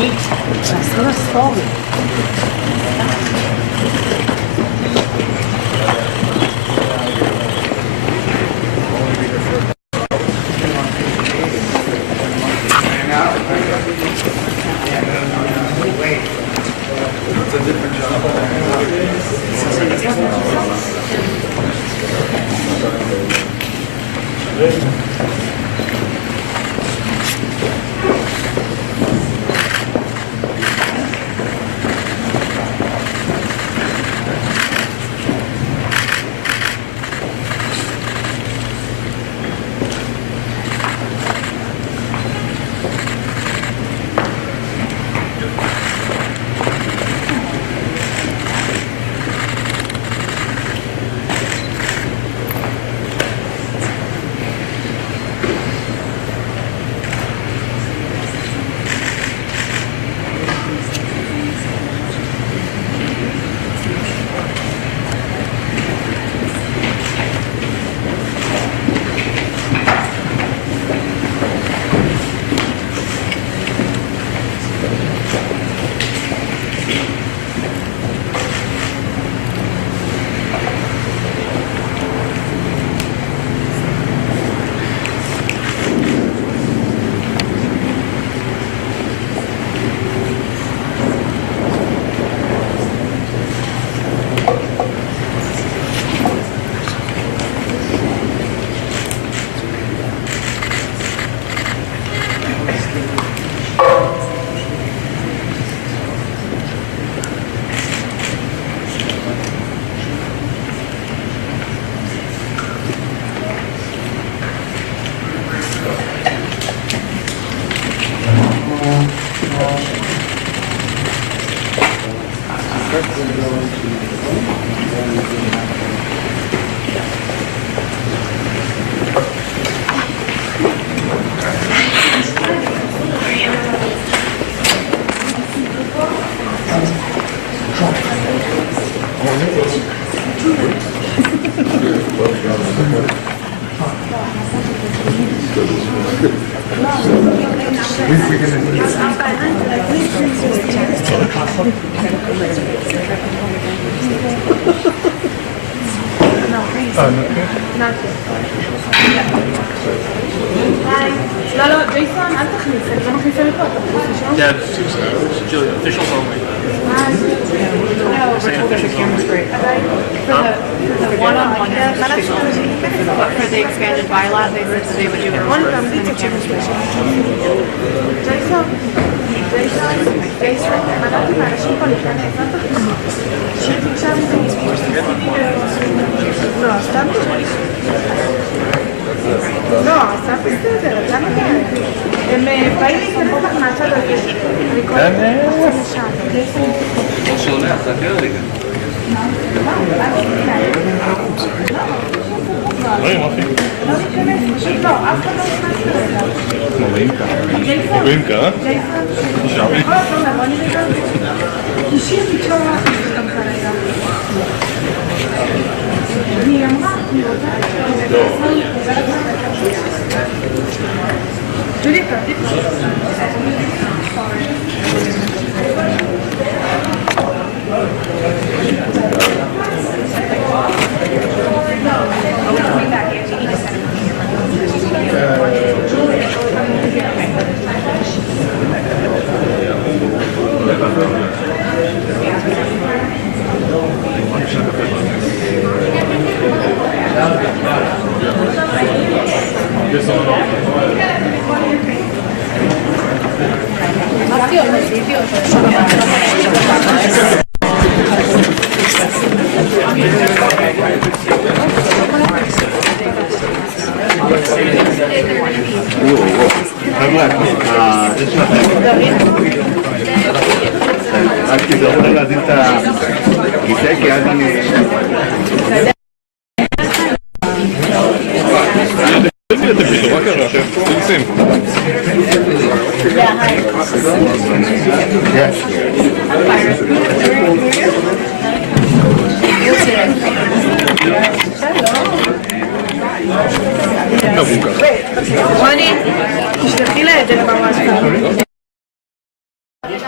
שעשו לסטורי. לא, ג'ייסון, אל תכניס, אני לא מכניסה לפה, אתה מכניס לשם? Yeah, officials only. For the one-on-one but for the expanded bilat, they said that they would do it one family to change ג'ייסון, ג'ייסון, מנעתי מאנשים פה להיכנס, אל תכניס. שם לא, סתם לא, סתם בסדר, למה כאלה? הם באים להיכנס לך מהצד הזה. אני קוראת לשם. לא שולח, זה אחר רגע. לא, יופי. לא להיכנס, פשוט לא, אף אחד לא נכנס כרגע. מורים ככה. מורים ככה? ג'ייסון. יכול לעזור לבוא נראה. תשאיר תקשור לך גם כרגע. היא אמרה, היא רוצה. ג'וליקה, רק תזכרו להזין את הכיסא כי אז אני... מה קרה? תנסים. רוני, תשלחי לה את זה בוואטסאפ.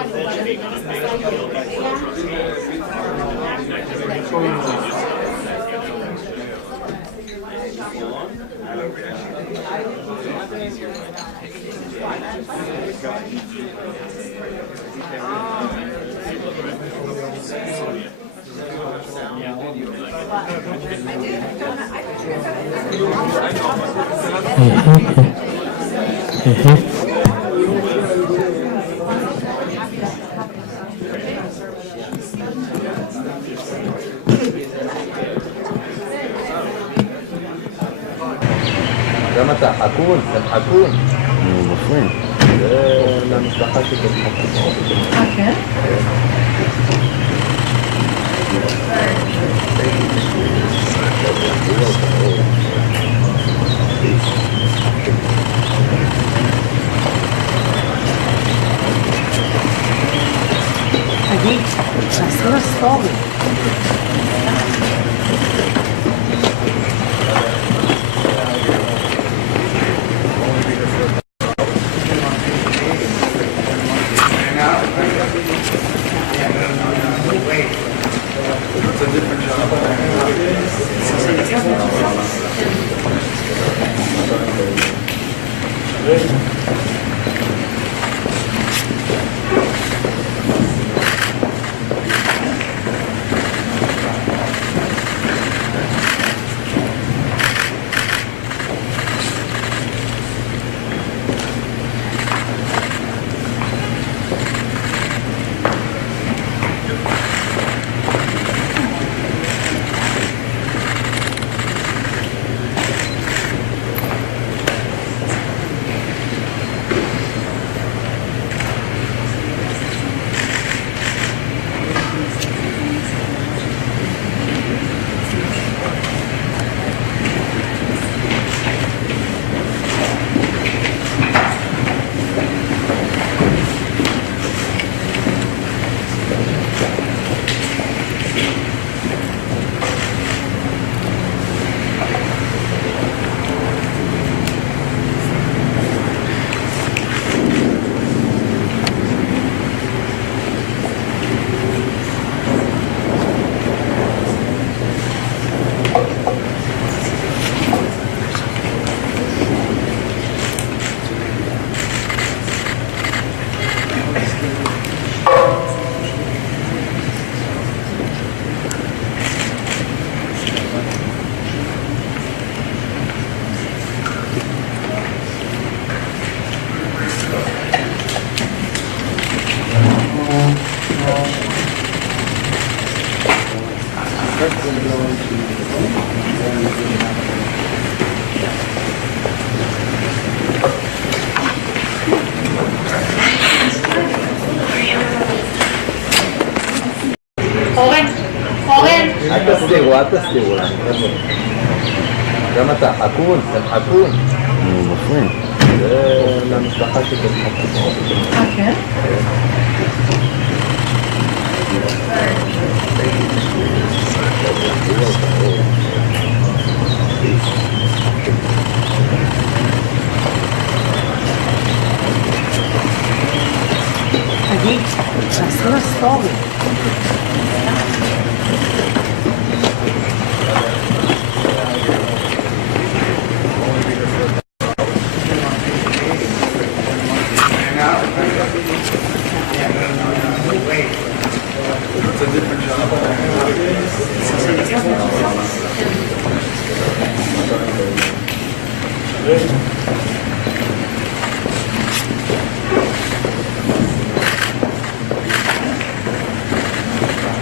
גם אתה, חכון, אתם חכון. נו, מפריעים. זה למשפחה שאתם חכון. כן? תגיד, שעשו לה סטורי. אל תסתירו לנו. גם אתה, חכון, אתם חכון. נו, מפריעים. זה למשפחה שאתם חכון. כן? תגיד, שעשו לה סטורי.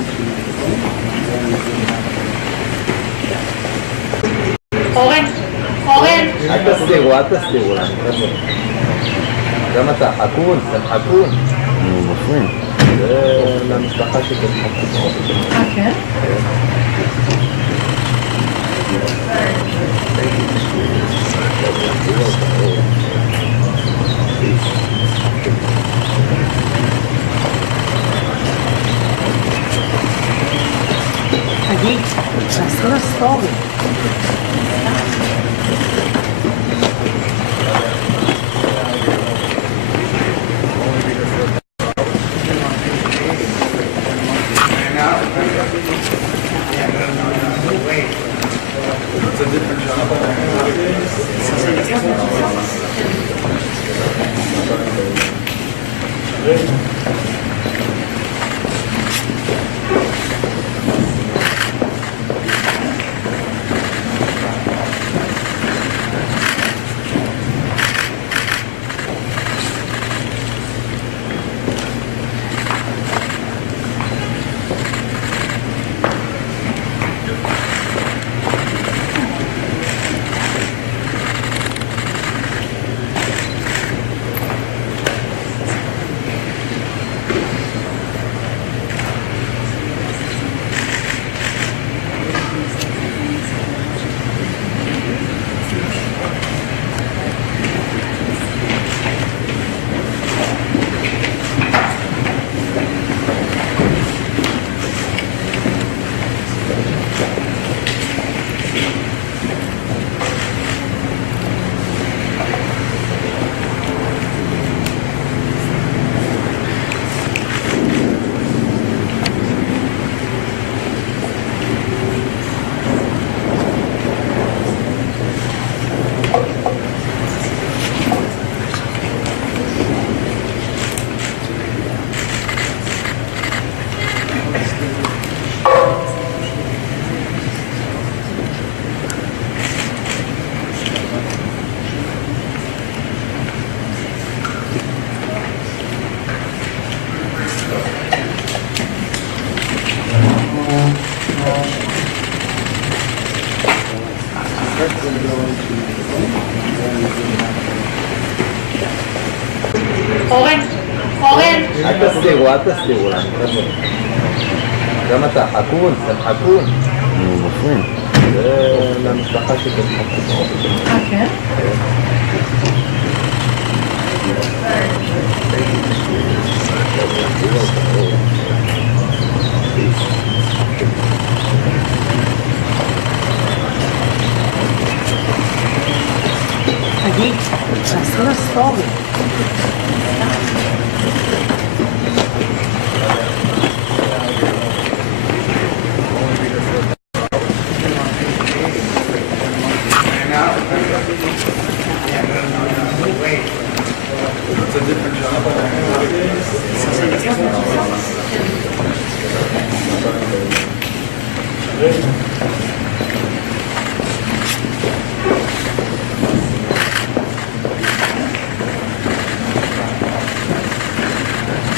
אורן, אורן. אל תסתירו, אל תסתירו לנו, חבר'ה. גם אתה, חכון, אתם חכון. נו, מפריעים. זה למשפחה שלכם. כן? תגיד, שעשו לה סטורי. אורן, אורן. אל תסתירו לנו, חבר'ה. גם אתה, חכון, אתם חכון. נו, מפריעים. זה למשפחה שלכם. כן? תגיד, שעשו לה סטורי.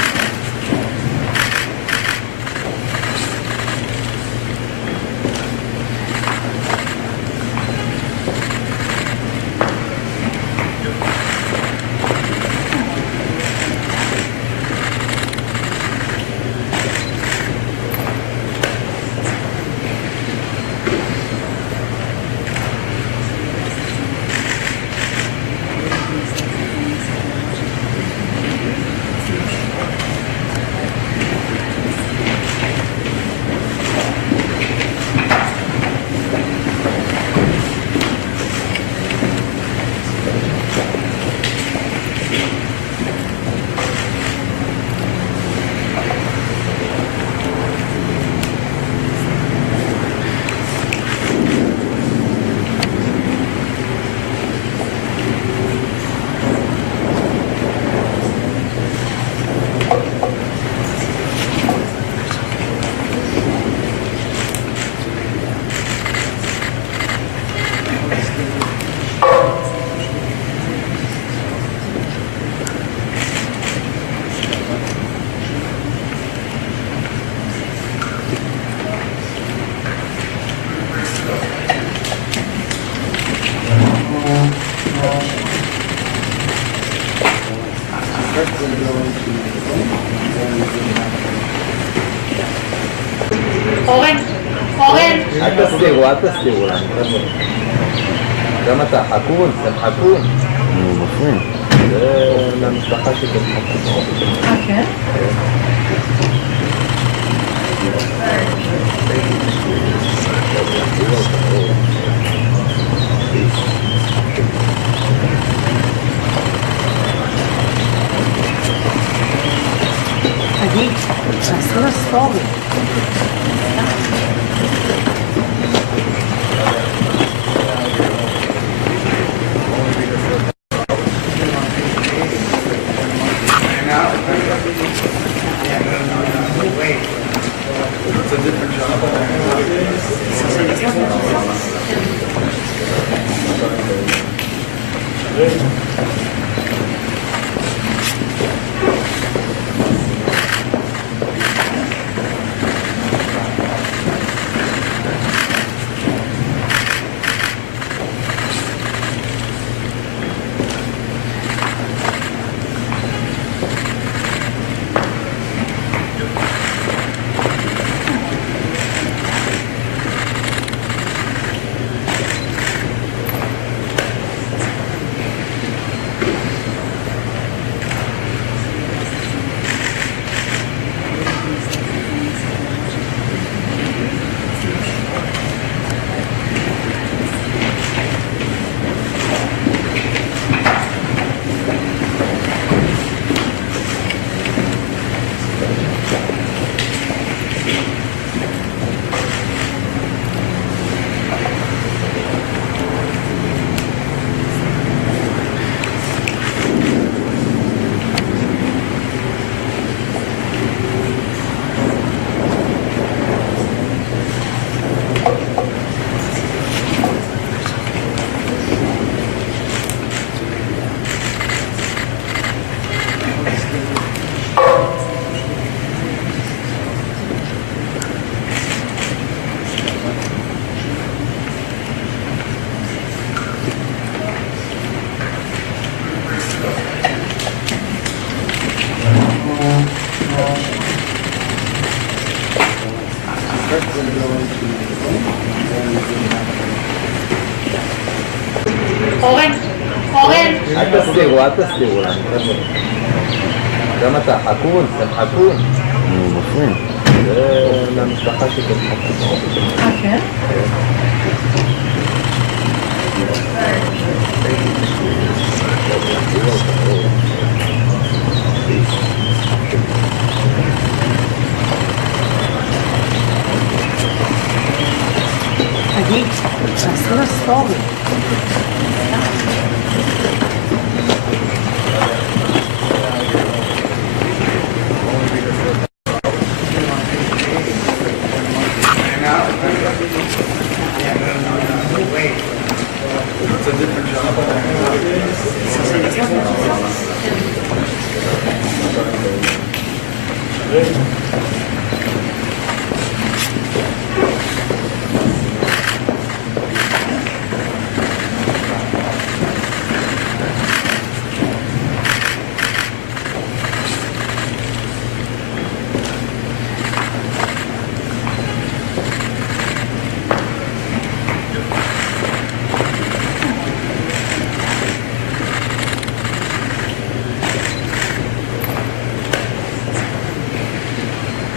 אורן, אורן. אל תסתירו לנו, חבר'ה. גם אתה, חכון, אתם חכון. נו, מפריעים. זה למשפחה שלכם. כן? תגיד, שעשו לה סטורי. אורן, אורן. אל תסתירו לנו, חבר'ה. גם אתה, חכון, אתם חכון. נו, מפריעים. זה למשפחה שלכם. כן? תגיד, שעשו לה סטורי.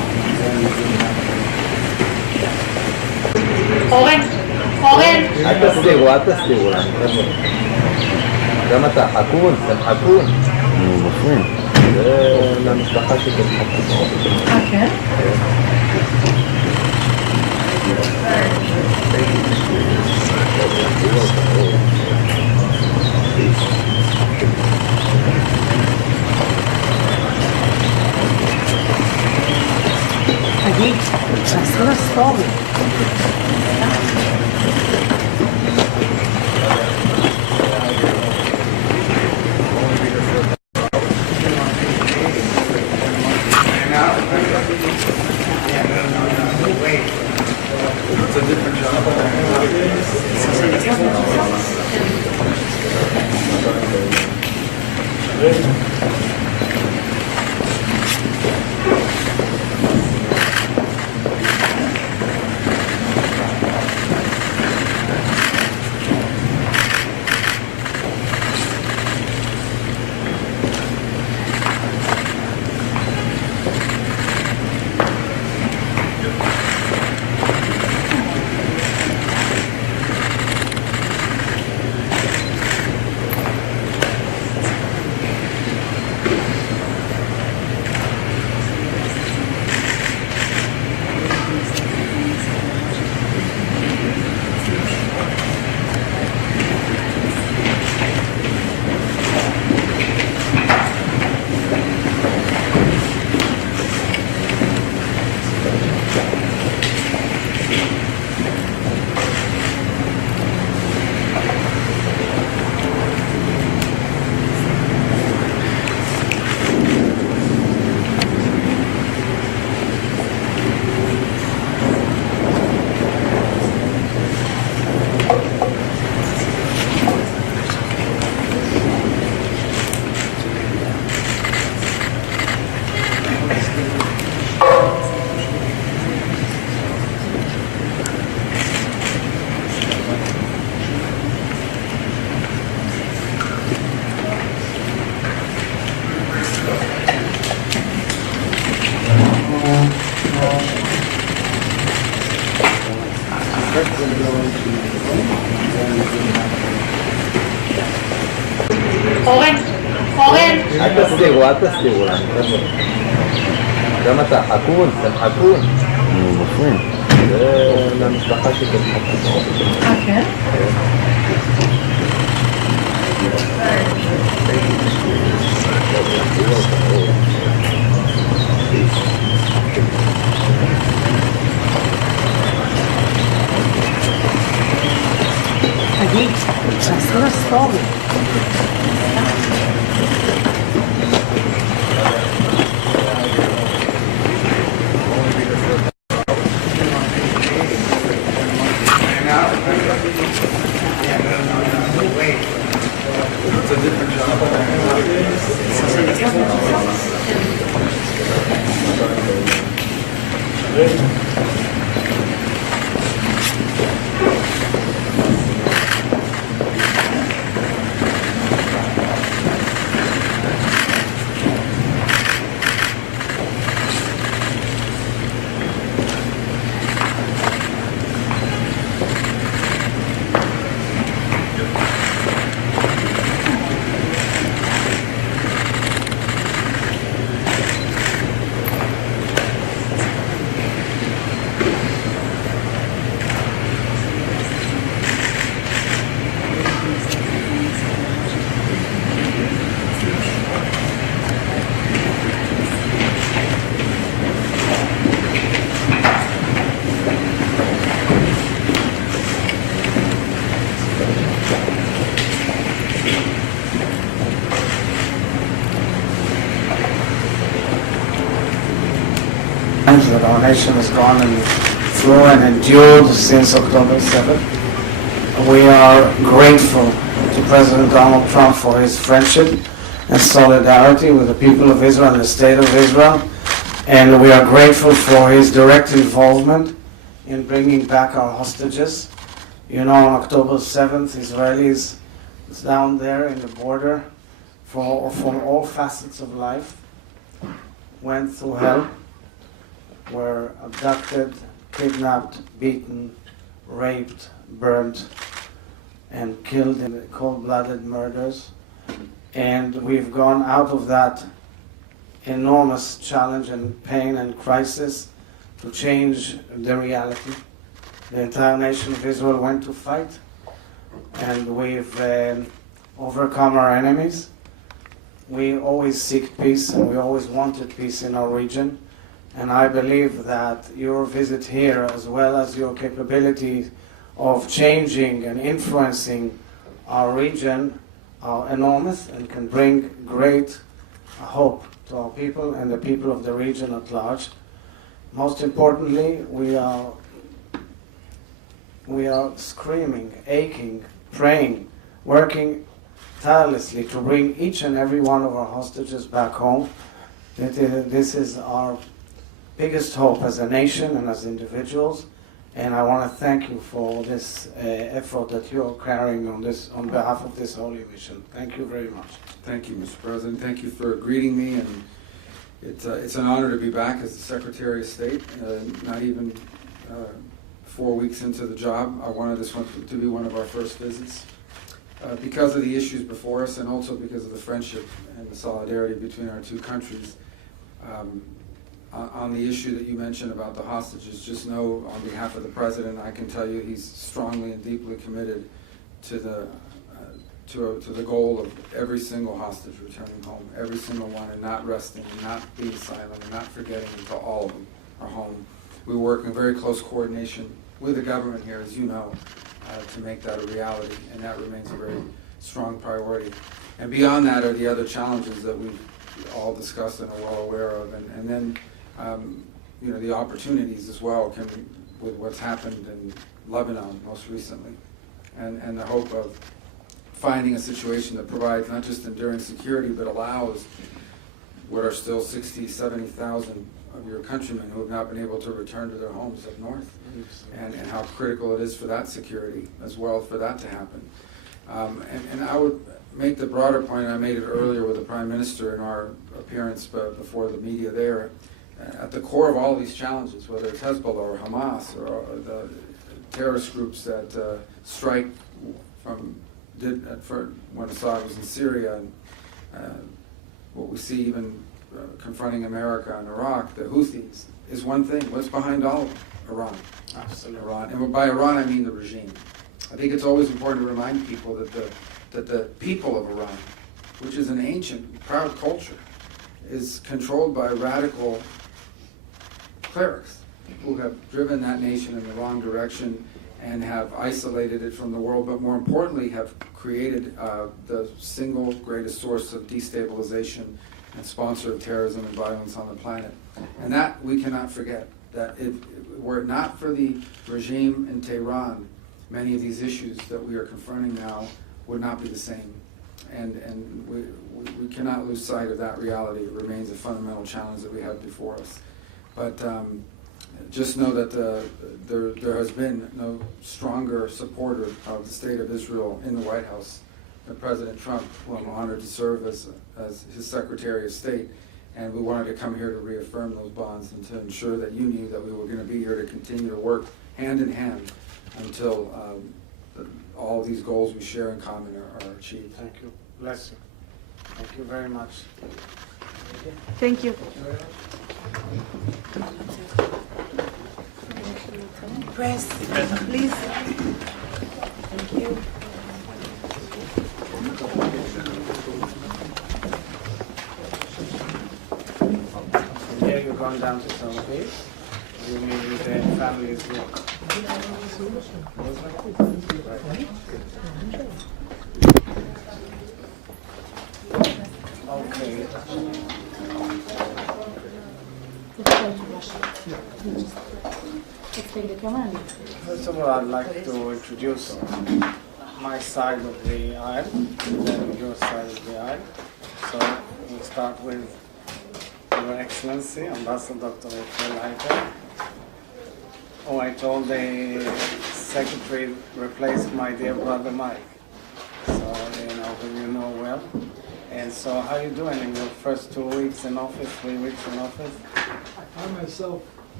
אורן, אורן. אל תסתירו, אל תסתירו לנו, חבר'ה. גם אתה, חכון, אתם חכון. נו, מפריעים. זה למשפחה שתמכה. כן? תגיד, שעשו לה סטורי. אורן, אורן. אל תסתירו לנו, חבר'ה. גם אתה, חכון, אתם חכון. נו, מפריעים. זה למשפחה שתמכה. כן? תגיד, שעשו לה סטורי. That our nation has gone and through and endured since October 7th. We are grateful to President Donald Trump for his friendship and solidarity with the people of Israel and the state of Israel. And we are grateful for his direct involvement in bringing back our hostages. You know, on October 7th, Israelis down there in the border from all facets of life went through hell. were abducted, kidnapped, beaten, raped, burnt, and killed in cold-blooded murders. And we've gone out of that enormous challenge and pain and crisis to change the reality. The entire nation of Israel went to fight, and we've overcome our enemies. We always seek peace, and we always wanted peace in our region. And I believe that your visit here, as well as your capability of changing and influencing our region, are enormous and can bring great hope to our people and the people of the region at large. Most importantly, we are screaming, aching, praying, working tirelessly to bring each and every one of our hostages back home. This is our biggest hope as a nation and as individuals, and I want to thank you for this effort that you're carrying on behalf of this holy mission. Thank you very much. Thank you, Mr. President. Thank you for greeting me, and it's an honor to be back as the Secretary of State. Not even 4 weeks into the job, I wanted this one to be one of our first visits. Because of the issues before us, and also because of the friendship and the solidarity between our two countries. On the issue that you mentioned about the hostages, just know on behalf of the President, I can tell you he's strongly and deeply committed to the goal of every single hostage returning home, every single one, and not resting, and not being silent, and not forgetting until all of them are home. We work in very close coordination with the government here, as you know, to make that a reality, and that remains a very strong priority. And beyond that are the other challenges that we've all discussed and are well aware of, and then the opportunities as well with what's happened in Lebanon most recently, and the hope of finding a situation that provides not just enduring security, but allows what are still 60,000, 70,000 of your countrymen who have not been able to return to their homes up north, and how critical it is for that security as well, for that to happen. And I would make the broader point, and I made it earlier with the Prime Minister in our appearance before the media there. At the core of all these challenges, whether it's Hezbollah or Hamas or the terrorist groups that strike when Assad was in Syria, and what we see even confronting America and Iraq, the Houthis, is one thing. What's behind all of them? Iran. Absolutely. Iran. And by Iran, I mean the regime. I think it's always important to remind people that the people of Iran, which is an ancient, proud culture, is controlled by radical clerics who have driven that nation in the wrong direction and have isolated it from the world, but more importantly have created the single greatest source of destabilization and sponsor of terrorism and violence on the planet. And that we cannot forget, that were it not for the regime in Tehran, many of these issues that we are confronting now would not be the same. And we cannot lose sight of that reality. It remains a fundamental challenge that we have before us. But just know that there has been no stronger supporter of the state of Israel in the White House than President Trump, who I'm honored to serve as his Secretary of State. And we wanted to come here to reaffirm those bonds and to ensure that you knew that we were going to be here to continue to work hand in hand until all these goals we share in common are achieved. Thank you. Bless you. Thank you very much. Thank you. Press, please. Thank you. Here you're going down to Tel Aviv. You meet with the families here. Okay. First of all, I'd like to introduce my side of the aisle, and then your side of the aisle. So we'll start with Your Excellency, Ambassador Dr. Herzog. Oh, I told the Secretary replaced my dear brother Mike. So, who you know well. And so, how are you doing in your first 2 weeks in office, 3 weeks in office? I find myself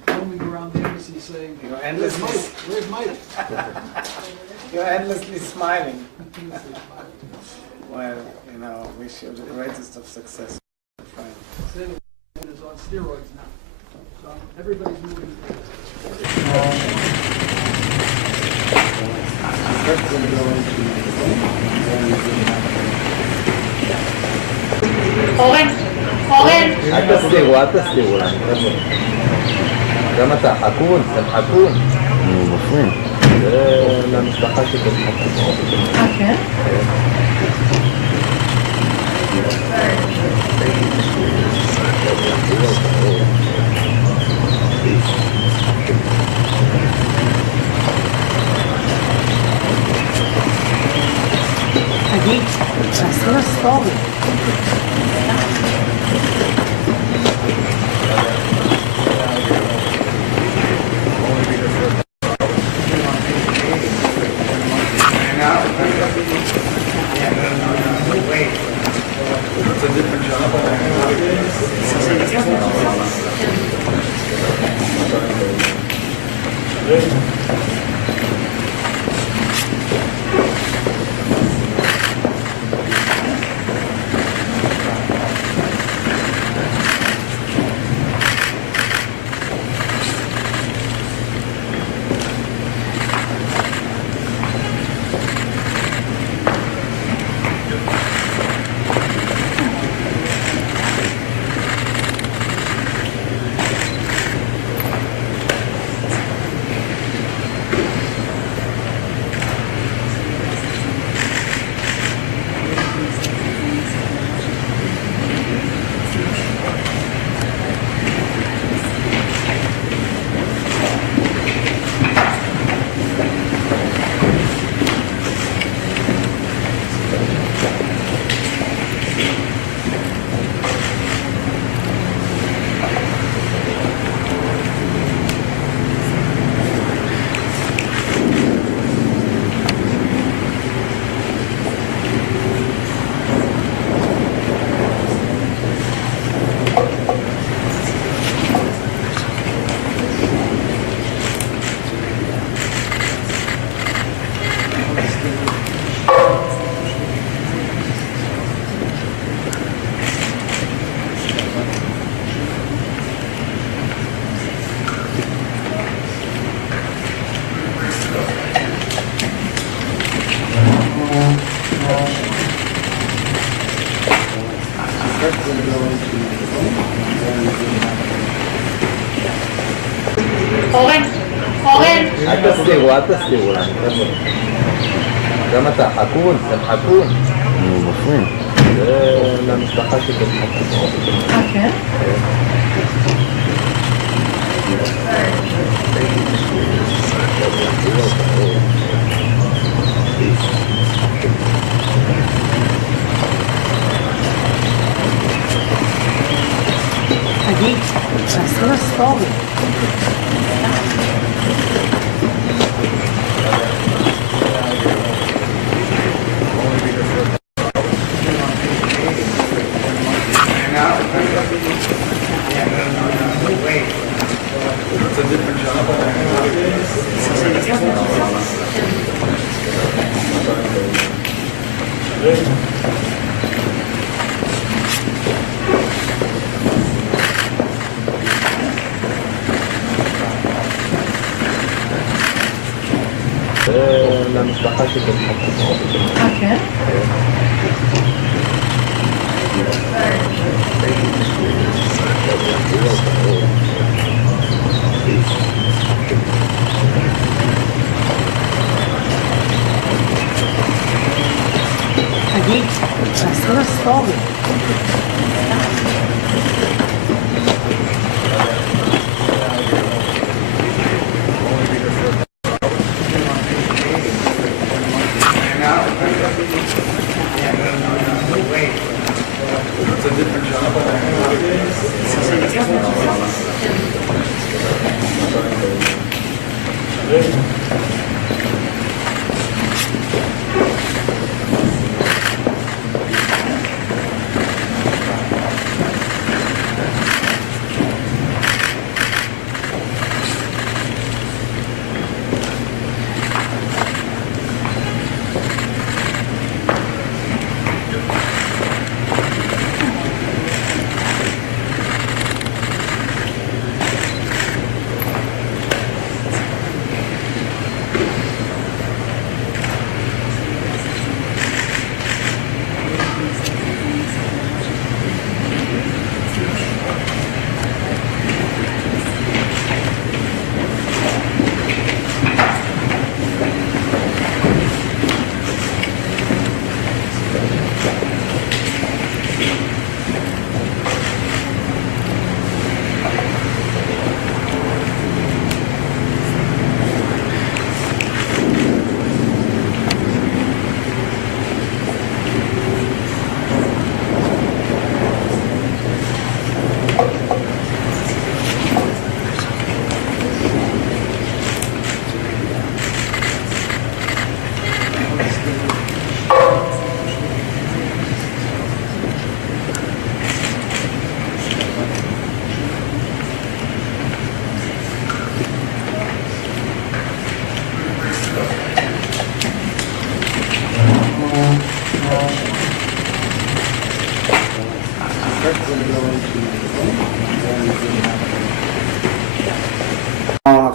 roaming around the embassy saying, You're "Where's Mike? endlessly, Where's Mike?" you're endlessly smiling. Well, wish you the greatest of success, my friend. Saying it is on steroids now. So everybody's moving. אורן, אורן. אל תסתירו לנו, חבר'ה. גם אתה, חכון, אתם חכון. נו, מפריעים. זה למשפחה שאתם חכון. כן? תגיד, תעשו לה סטורי. אורן, אורן. אל תסתירו לנו, חבר'ה. גם אתה, חכון, אתם חכון. נו, מפריעים. זה למשפחה שאתם חכון. כן? תגיד, תעשו לה סטורי. זה למשפחה שאתם חכון. כן? תגיד, תעשו לה סטורי.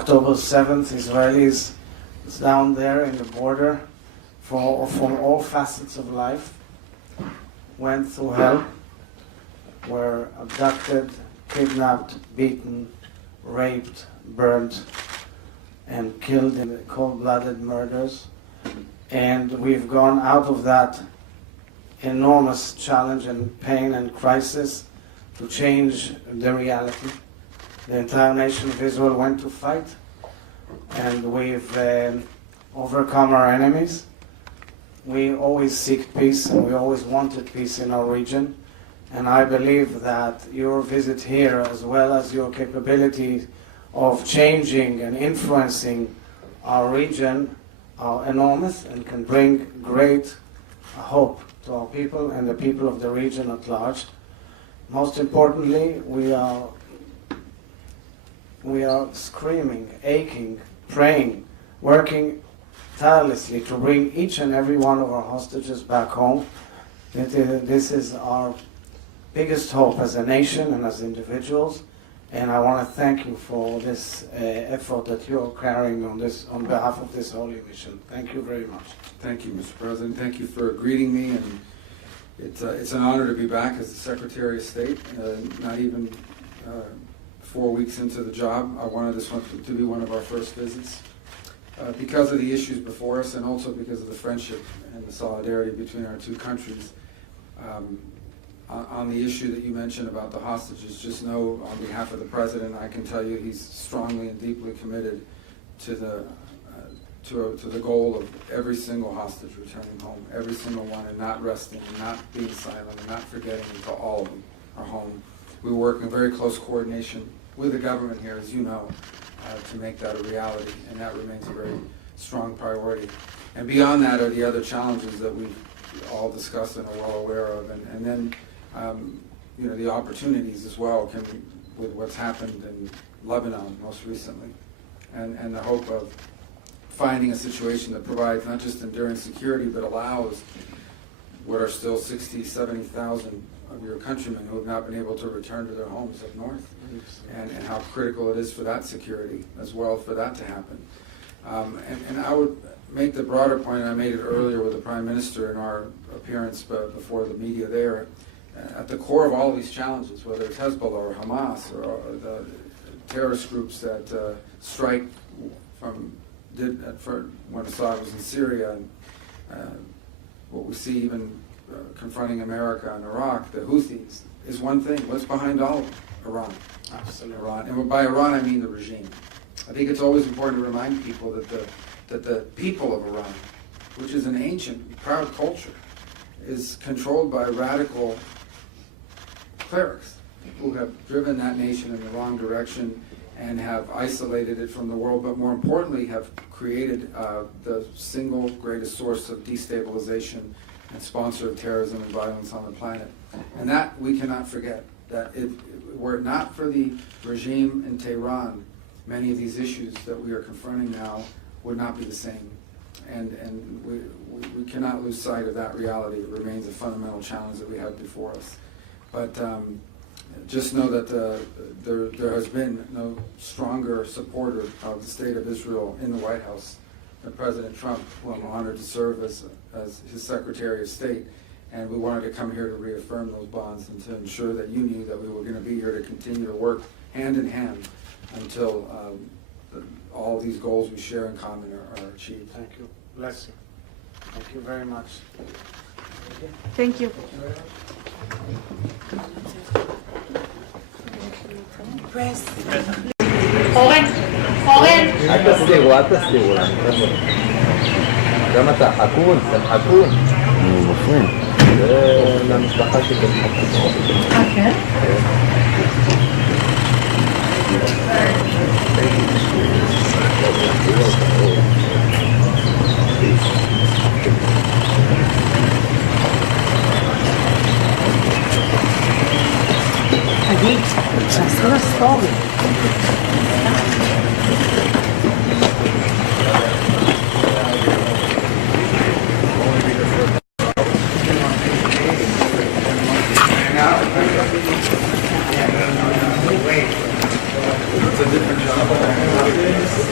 October 7th, Israelis down there in the border from all facets of life went through hell, were abducted, kidnapped, beaten, raped, burnt, and killed in cold-blooded murders. And we've gone out of that enormous challenge and pain and crisis to change the reality. The entire nation of Israel went to fight, and we've overcome our enemies. We always seek peace, and we always wanted peace in our region. And I believe that your visit here, as well as your capability of changing and influencing our region, are enormous and can bring great hope to our people and the people of the region at large. Most importantly, we are screaming, aching, praying, working tirelessly to bring each and every one of our hostages back home. This is our biggest hope as a nation and as individuals, and I want to thank you for this effort that you're carrying on behalf of this holy mission. Thank you very much. Thank you, Mr. President. Thank you for greeting me, and it's an honor to be back as the Secretary of State. Not even 4 weeks into the job, I wanted this one to be one of our first visits because of the issues before us, and also because of the friendship and the solidarity between our two countries. On the issue that you mentioned about the hostages, just know on behalf of the President, I can tell you he's strongly and deeply committed to the goal of every single hostage returning home, every single one, and not resting, and not being silent, and not forgetting until all of them are home. We work in very close coordination with the government here, as you know, to make that a reality, and that remains a very strong priority. And beyond that are the other challenges that we've all discussed and are well aware of, and then the opportunities as well with what's happened in Lebanon most recently, and the hope of finding a situation that provides not just enduring security, but allows what are still 60, 70,000 of your countrymen who have not been able to return to their homes up north, and how critical it is for that security as well, for that to happen. And I would make the broader point, and I made it earlier with the Prime Minister in our appearance before the media there. At the core of all of these challenges, whether it's Hezbollah or Hamas or the terrorist groups that strike when Assad was in Syria, and what we see even confronting America and Iraq, the Houthis, is one thing. What's behind all of them? Iran. Absolutely. Iran. And by Iran, I mean the regime. I think it's always important to remind people that the people of Iran, which is an ancient, proud culture, is controlled by radical clerics who have driven that nation in the wrong direction and have isolated it from the world, but more importantly have created the single greatest source of destabilization and sponsor of terrorism and violence on the planet. And that we cannot forget, that were it not for the regime in Tehran, many of these issues that we are confronting now would not be the same. And we cannot lose sight of that reality. It remains a fundamental challenge that we have before us. But just know that there has been no stronger supporter of the state of Israel in the White House than President Trump, who I'm honored to serve as his Secretary of State. And we wanted to come here to reaffirm those bonds and to ensure that you knew that we were going to be here to continue to work hand in hand until all of these goals we share in common are achieved. Thank you. Bless you. Thank you very much. Thank you. אל תסתירו, אל תסתירו לנו. גם אתה, חכון, אתם חכון. נו, מפריעים. זה למשפחה שכם חכון. כן? תגיד, שעשו לה סטורי. It's a different job.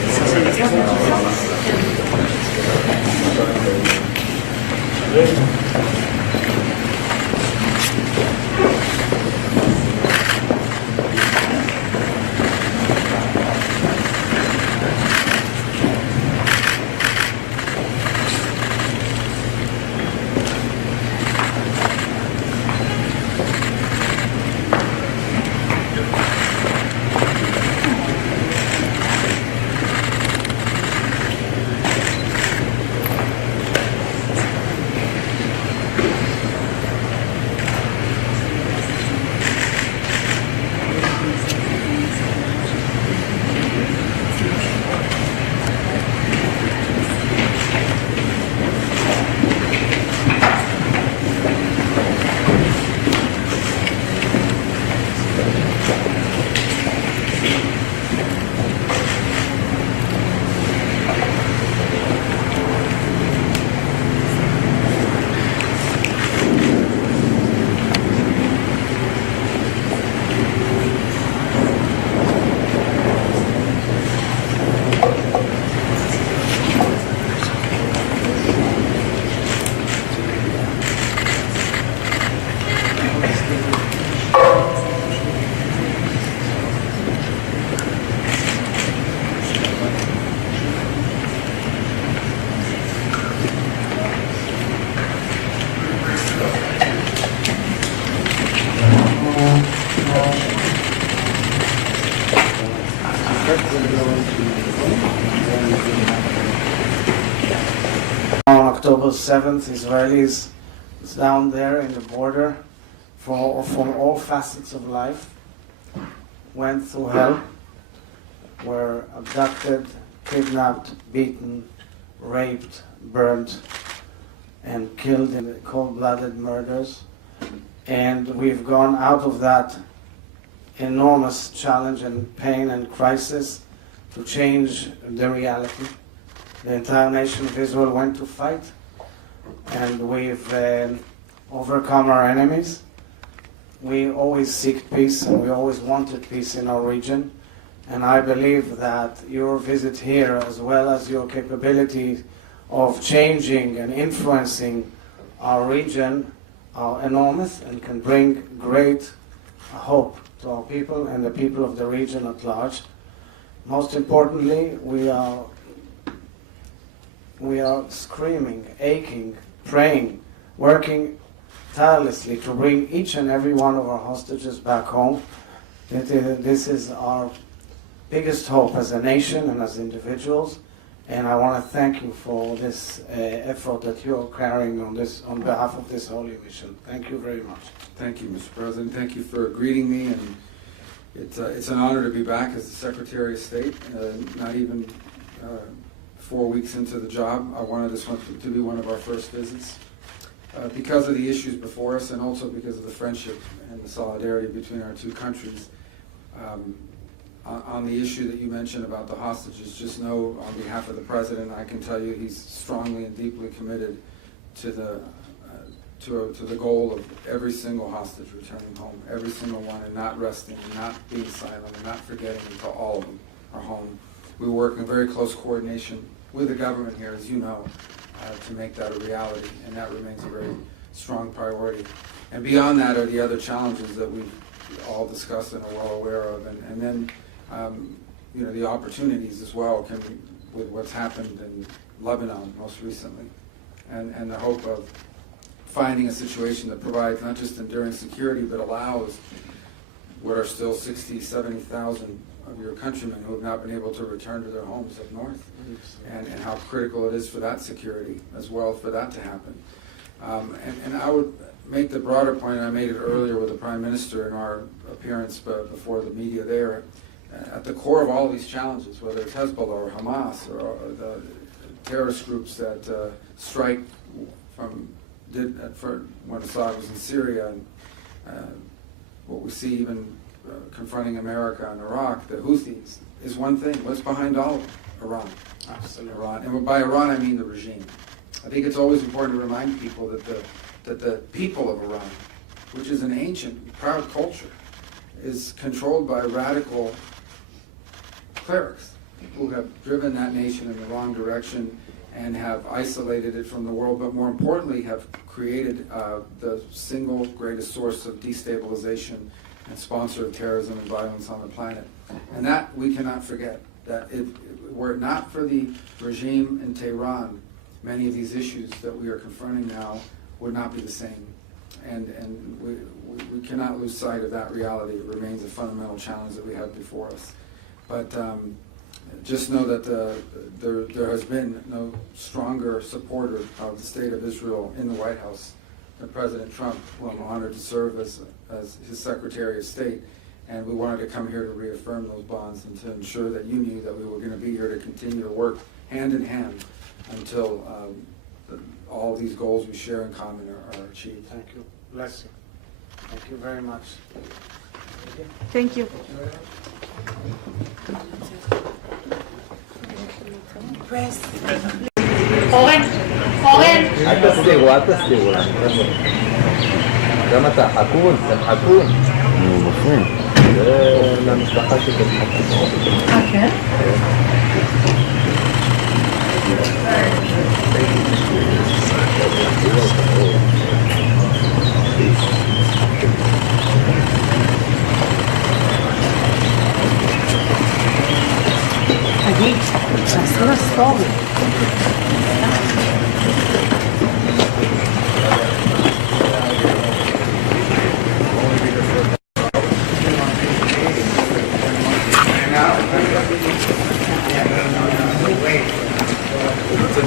On October 7th, Israelis down there in the border from all facets of life went through hell, were abducted, kidnapped, beaten, raped, burnt, and killed in cold-blooded murders. And we've gone out of that enormous challenge and pain and crisis to change the reality. The entire nation of Israel went to fight, and we've overcome our enemies. We always seek peace, and we always wanted peace in our region. And I believe that your visit here, as well as your capability of changing and influencing our region, are enormous and can bring great hope to our people and the people of the region at large. Most importantly, we are screaming, aching, praying, working tirelessly to bring each and every one of our hostages back home. This is our biggest hope as a nation and as individuals, and I want to thank you for this effort that you're carrying on behalf of this holy mission. Thank you very much. Thank you, Mr. President. Thank you for greeting me, and it's an honor to be back as the Secretary of State. Not even 4 weeks into the job, I wanted this one to be one of our first visits. Because of the issues before us, and also because of the friendship and the solidarity between our two countries. On the issue that you mentioned about the hostages, just know on behalf of the President, I can tell you he's strongly and deeply committed to the goal of every single hostage returning home, every single one, and not resting, and not being silent, and not forgetting until all of them are home. We work in very close coordination with the government here, as you know, to make that a reality, and that remains a very strong priority. And beyond that are the other challenges that we've all discussed and are well aware of, and then the opportunities as well with what's happened in Lebanon most recently, and the hope of finding a situation that provides not just enduring security, but allows what are still 60, 70,000 of your countrymen who have not been able to return to their homes up north, and how critical it is for that security as well, for that to happen. And I would make the broader point, and I made it earlier with the Prime Minister in our appearance before the media there, at the core of all of these challenges, whether it's Hezbollah or Hamas or the terrorist groups that strike when Assad was in Syria, and what we see even confronting America and Iraq, the Houthis, is one thing. What's behind all of them? Iran. Absolutely. Iran. And by Iran, I mean the regime. I think it's always important to remind people that the people of Iran, which is an ancient, proud culture, is controlled by radical clerics who have driven that nation in the wrong direction and have isolated it from the world, but more importantly have created the single greatest source of destabilization and sponsor of terrorism and violence on the planet. And that we cannot forget, that were it not for the regime in Tehran, many of these issues that we are confronting now would not be the same. And we cannot lose sight of that reality. It remains a fundamental challenge that we have before us. But just know that there has been no stronger supporter of the state of Israel in the White House than President Trump, who I'm honored to serve as his Secretary of State. And we wanted to come here to reaffirm those bonds and to ensure that you knew that we were going to be here to continue to work hand in hand until all these goals we share in common are achieved. Thank you. Bless you. Thank you very much. Thank you. אל תסתירו, גם אתה, חכון, חכון. נו, מפריעים. זה למשפחה שתתחכו. כן? תגיד, תעשו לה סטורי.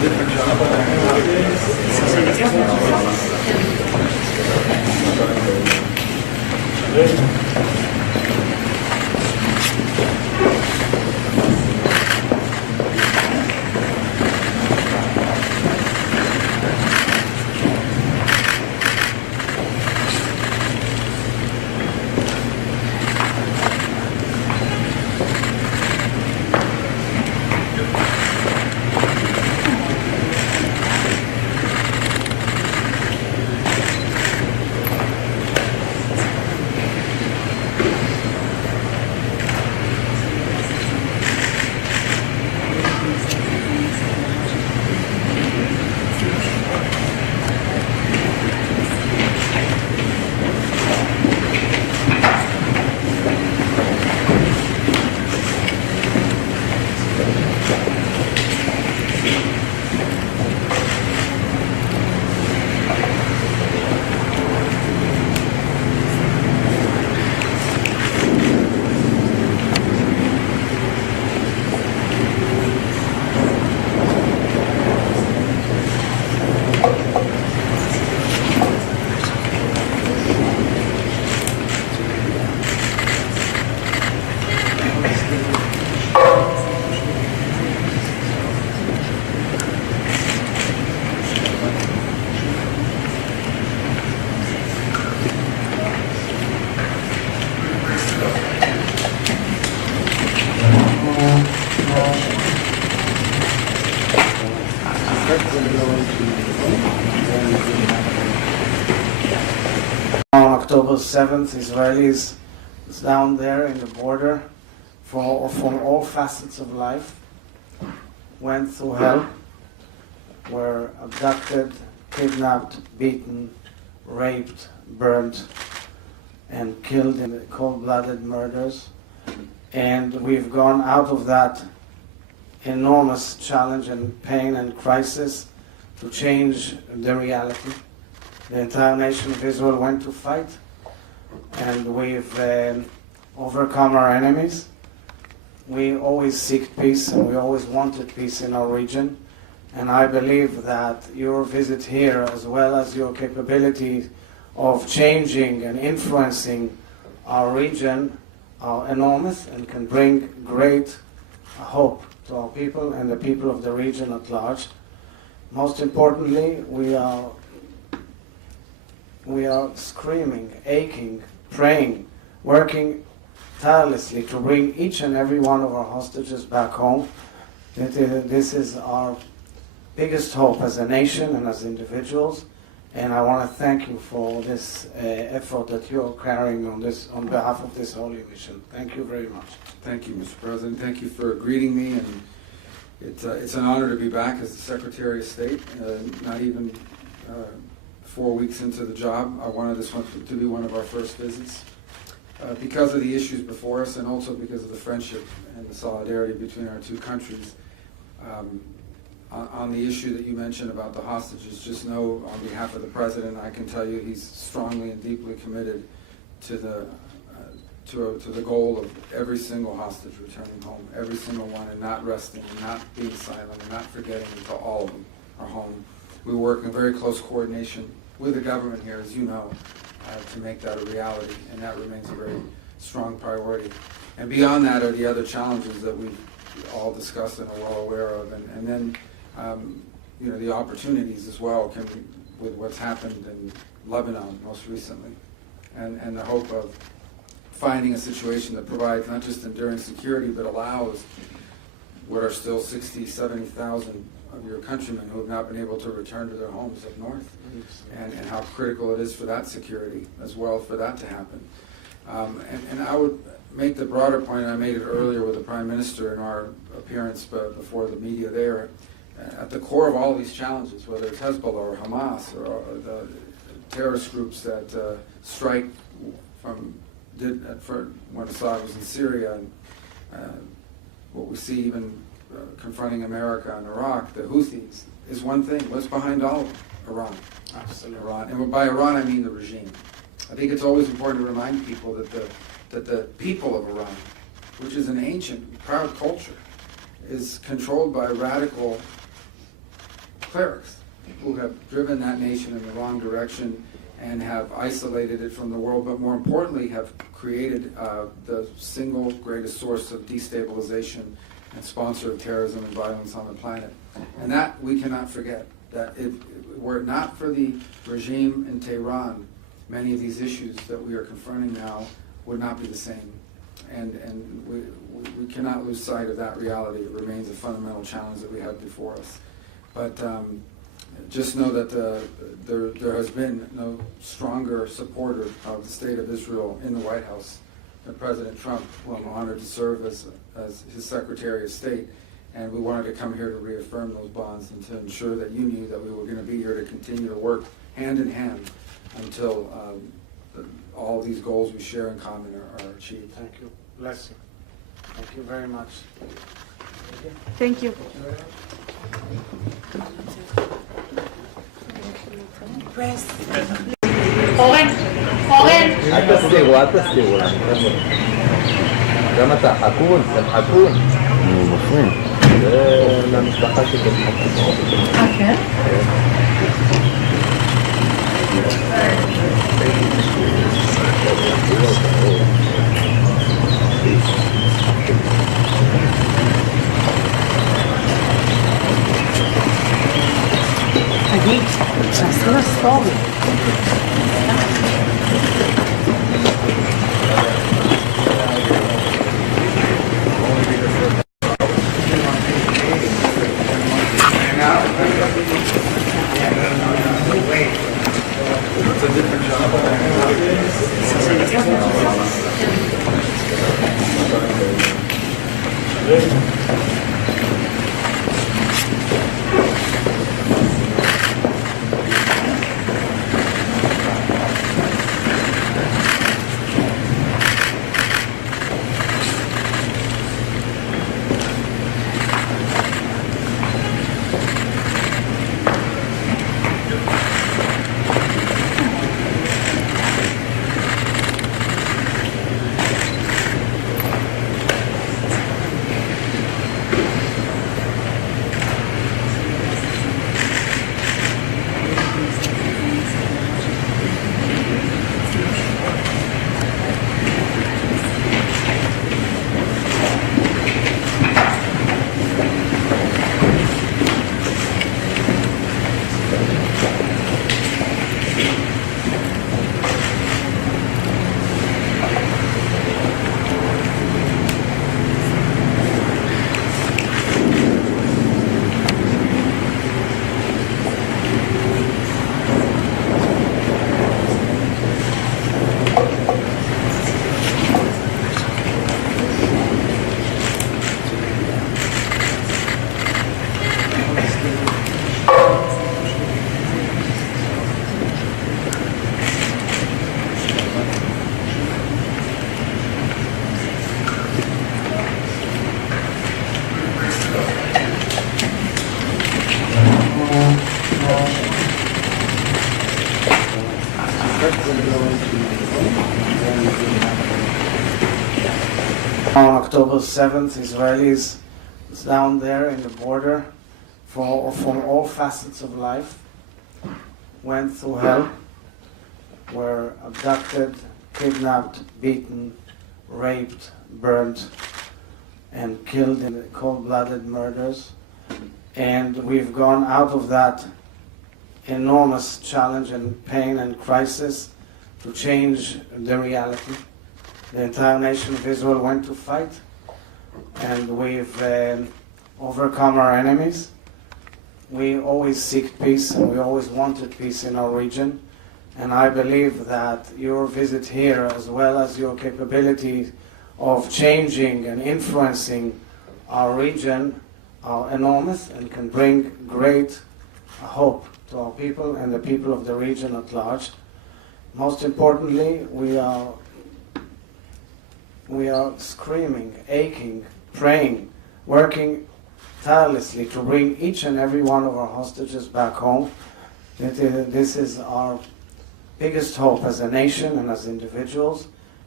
On October 7th, Israelis down there in the border from all facets of life went through hell, were abducted, kidnapped, beaten, raped, burnt, and killed in cold-blooded murders. And we've gone out of that enormous challenge and pain and crisis to change the reality. The entire nation of Israel went to fight, and we've overcome our enemies. We always seek peace, and we always wanted peace in our region. And I believe that your visit here, as well as your capability of changing and influencing our region, are enormous and can bring great hope to our people and the people of the region at large. Most importantly, we are screaming, aching, praying, working tirelessly to bring each and every one of our hostages back home. This is our biggest hope as a nation and as individuals, and I want to thank you for this effort that you're carrying on behalf of this holy mission. Thank you very much. Thank you, Mr. President. Thank you for greeting me, and it's an honor to be back as the Secretary of State. Not even 4 weeks into the job, I wanted this one to be one of our first visits because of the issues before us, and also because of the friendship and the solidarity between our two countries. On the issue that you mentioned about the hostages, just know on behalf of the President, I can tell you he's strongly and deeply committed to the goal of every single hostage returning home, every single one, and not resting and not being silent and not forgetting until all of them are home. We work in very close coordination with the government here, as you know, to make that a reality, and that remains a very strong priority. And beyond that are the other challenges that we've all discussed and are well aware of, and then the opportunities as well with what's happened in Lebanon most recently, and the hope of finding a situation that provides not just enduring security, but allows what are still 60, 70,000 of your countrymen who have not been able to return to their homes up north, and how critical it is for that security as well, for that to happen. And I would make the broader point, and I made it earlier with the Prime Minister in our appearance before the media there, at the core of all of these challenges, whether it's Hezbollah or Hamas or the terrorist groups that strike when Assad was in Syria, and what we see even confronting America and Iraq, the Houthis, is one thing. What's behind all of them? Iran. Absolutely. Iran. And by Iran, I mean the regime. I think it's always important to remind people that the people of Iran, which is an ancient, proud culture, is controlled by radical clerics who have driven that nation in the wrong direction and have isolated it from the world, but more importantly have created the single greatest source of destabilization and sponsor of terrorism and violence on the planet. And that we cannot forget, that were it not for the regime in Tehran, many of these issues that we are confronting now would not be the same. And we cannot lose sight of that reality. It remains a fundamental challenge that we have before us. But just know that there has been no stronger supporter of the state of Israel in the White House than President Trump, who I'm honored to serve as his Secretary of State. And we wanted to come here to reaffirm those bonds and to ensure that you knew that we were going to be here to continue to work hand in hand until all these goals we share in common are achieved. Thank you. Bless you. Thank you very much. Thank you. אל תסתירו, אל תסתירו לנו, חבר'ה. גם אתה, חכון, אתם חכון. נו, מפריעים. זה למשפחה שכם חכון. כן? תגיד, שעשו לה סטורי. On October 7th, Israelis down there in the border from all facets of life went through hell, were abducted, kidnapped, beaten, raped, burnt, and killed in cold-blooded murders. And we've gone out of that enormous challenge and pain and crisis to change the reality. The entire nation of Israel went to fight, and we've overcome our enemies. We always seek peace, and we always wanted peace in our region. And I believe that your visit here, as well as your capability of changing and influencing our region, are enormous and can bring great hope to our people and the people of the region at large. Most importantly, we are screaming, aching, praying, working tirelessly to bring each and every one of our hostages back home. This is our biggest hope as a nation and as individuals,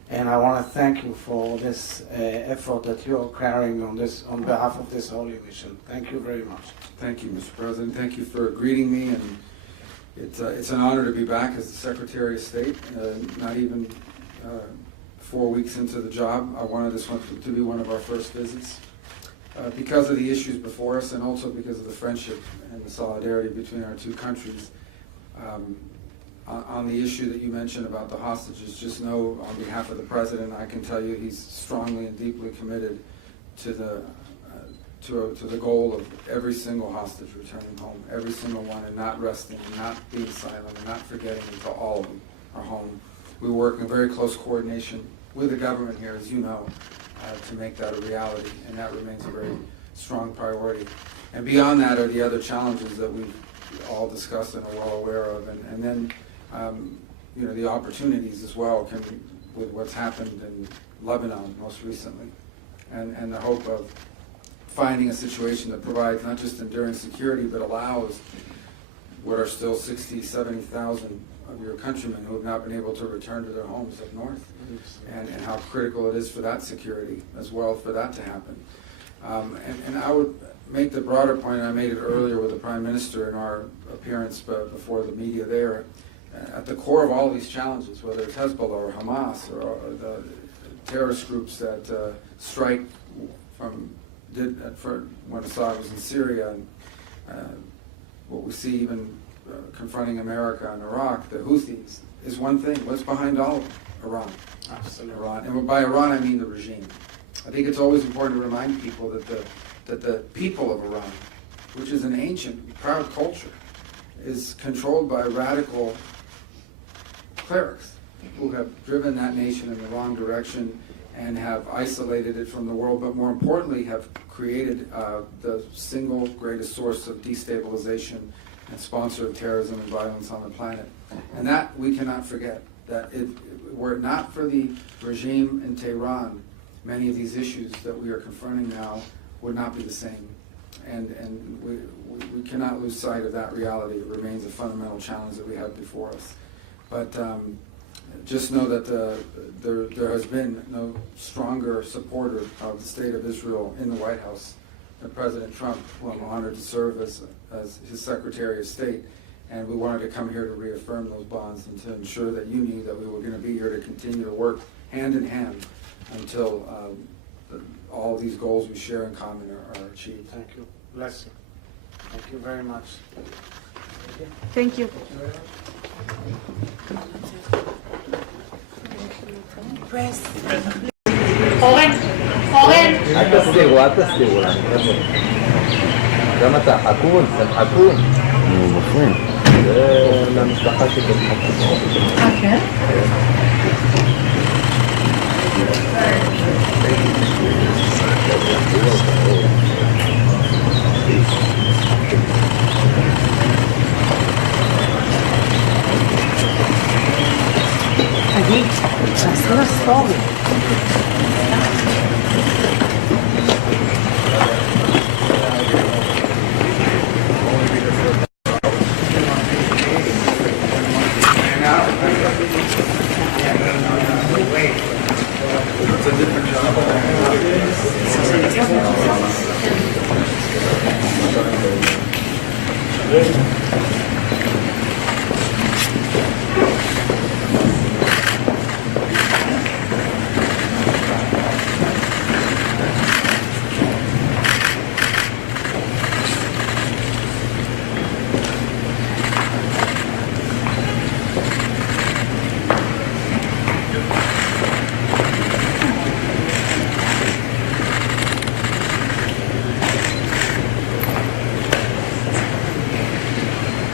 And I want to thank you for this effort that you're carrying on behalf of this holy mission. Thank you very much. Thank you, Mr. President. Thank you for greeting me, and it's an honor to be back as the Secretary of State. Not even 4 weeks into the job, I wanted this one to be one of our first visits because of the issues before us, and also because of the friendship and the solidarity between our two countries. On the issue that you mentioned about the hostages, just know on behalf of the President, I can tell you he's strongly and deeply committed to the goal of every single hostage returning home, every single one, and not resting, and not being silent, and not forgetting until all of them are home. We work in very close coordination with the government here, as you know, to make that a reality, and that remains a very strong priority. And beyond that are the other challenges that we've all discussed and are well aware of, and then the opportunities as well with what's happened in Lebanon most recently, and the hope of finding a situation that provides not just enduring security, but allows what are still 60, 70,000 of your countrymen who have not been able to return to their homes up north, and how critical it is for that security as well, for that to happen. And I would make the broader point, and I made it earlier with the Prime Minister in our appearance before the media there. At the core of all these challenges, whether it's Hezbollah or Hamas or the terrorist groups that strike when Assad was in Syria, and what we see even confronting America and Iraq, the Houthis, is one thing. What's behind all of them? Iran. Absolutely. Iran. And by Iran, I mean the regime. I think it's always important to remind people that the people of Iran, which is an ancient, proud culture, is controlled by radical clerics who have driven that nation in the wrong direction and have isolated it from the world, but more importantly have created the single greatest source of destabilization and sponsor of terrorism and violence on the planet. And that we cannot forget, that were it not for the regime in Tehran, many of these issues that we are confronting now would not be the same. And we cannot lose sight of that reality. It remains a fundamental challenge that we have before us. But just know that there has been no stronger supporter of the state of Israel in the White House than President Trump, who I'm honored to serve as his Secretary of State. And we wanted to come here to reaffirm those bonds and to ensure that you knew that we were going to be here to continue to work hand in hand until all of these goals we share in common are achieved. Thank you. Bless you. Thank you very much. Thank you. אל תסתירו, גם אתה, חכון, אתם חכון. נו, מפריעים. זה למשפחה שלי. כן? תגיד, שעשו לה סטורי.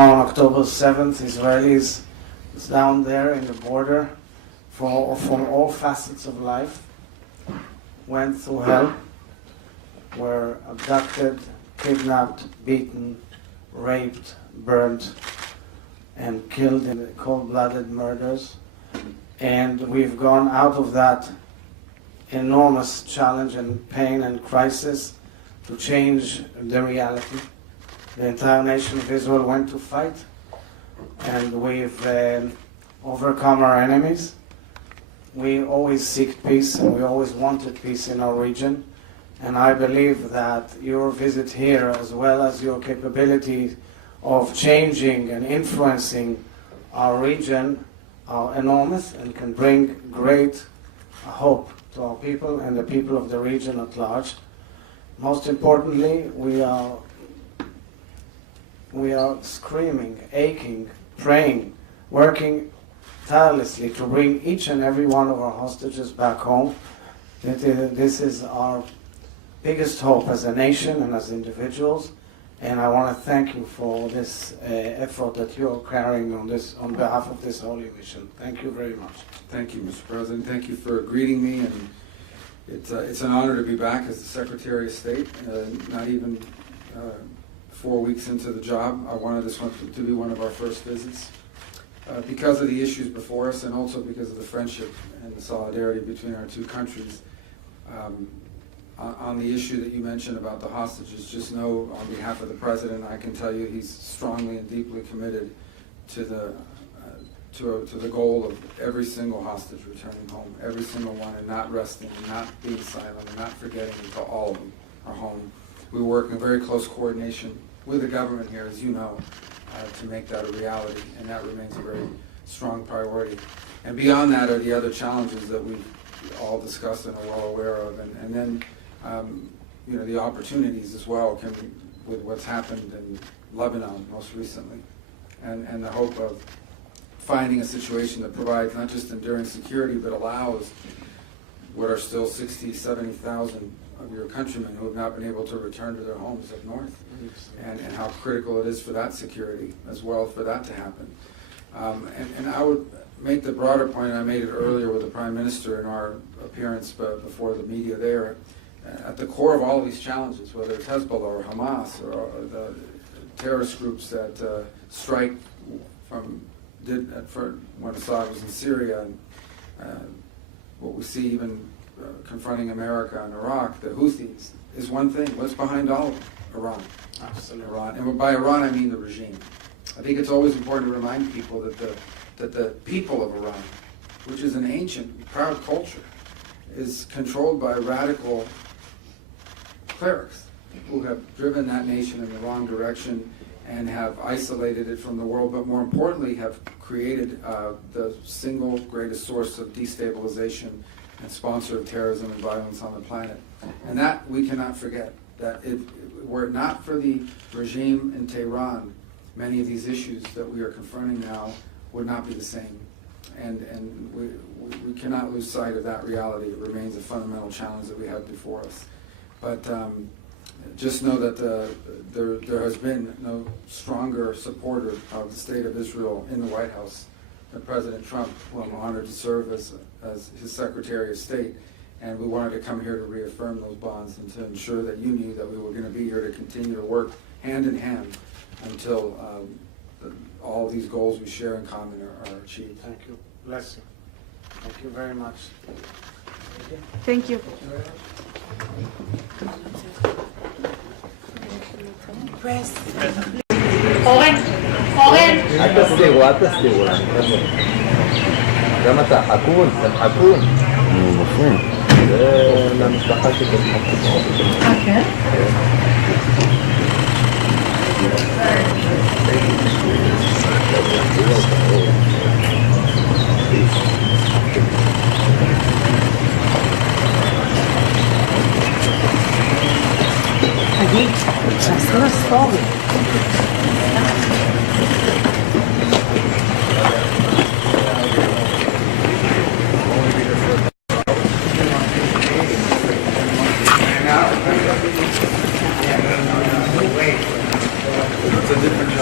On October 7th, Israelis down there in the border from all facets of life went through hell, were abducted, kidnapped, beaten, raped, burnt, and killed in cold-blooded murders. And we've gone out of that enormous challenge and pain and crisis to change the reality. The entire nation of Israel went to fight, and we've overcome our enemies. We always seek peace, and we always wanted peace in our region. And I believe that your visit here, as well as your capability of changing and influencing our region, are enormous and can bring great hope to our people and the people of the region at large. Most importantly, we are screaming, aching, praying, working tirelessly to bring each and every one of our hostages back home. This is our biggest hope as a nation and as individuals, and I want to thank you for this effort that you're carrying on behalf of this holy mission. Thank you very much. Thank you, Mr. President. Thank you for greeting me, and it's an honor to be back as the Secretary of State. Not even 4 weeks into the job, I wanted this one to be one of our first visits because of the issues before us, and also because of the friendship and the solidarity between our two countries. On the issue that you mentioned about the hostages, just know on behalf of the President, I can tell you he's strongly and deeply committed to the goal of every single hostage returning home, every single one, and not resting and not being silent and not forgetting until all of them are home. We work in very close coordination with the government here, as you know, to make that a reality, and that remains a very strong priority. And beyond that are the other challenges that we've all discussed and are well aware of, and then the opportunities as well with what's happened in Lebanon most recently, and the hope of finding a situation that provides not just enduring security, but allows what are still 60, 70,000 of your countrymen who have not been able to return to their homes up north, and how critical it is for that security as well, for that to happen. And I would make the broader point, and I made it earlier with the Prime Minister in our appearance before the media there. At the core of all of these challenges, whether it's Hezbollah or Hamas or the terrorist groups that strike when Assad was in Syria, and what we see even confronting America and Iraq, the Houthis, is one thing. What's behind all of them? Iran. Absolutely. Iran. And by Iran, I mean the regime. I think it's always important to remind people that the people of Iran, which is an ancient, proud culture, is controlled by radical clerics who have driven that nation in the wrong direction and have isolated it from the world, but more importantly have created the single greatest source of destabilization and sponsor of terrorism and violence on the planet. And that we cannot forget, that were it not for the regime in Tehran, many of these issues that we are confronting now would not be the same. And we cannot lose sight of that reality. It remains a fundamental challenge that we have before us. But just know that there has been no stronger supporter of the state of Israel in the White House than President Trump, who I'm honored to serve as his Secretary of State. And we wanted to come here to reaffirm those bonds and to ensure that you knew that we were going to be here to continue to work hand in hand until all of these goals we share in common are achieved. Thank you. Bless you. Thank you very much. Thank you. Press. אל תסתירו, גם אתה, חכון, חכון. נו, מפריעים. זה למשפחה שלי. כן? תגיד, שעשו לה סטורי. It's a different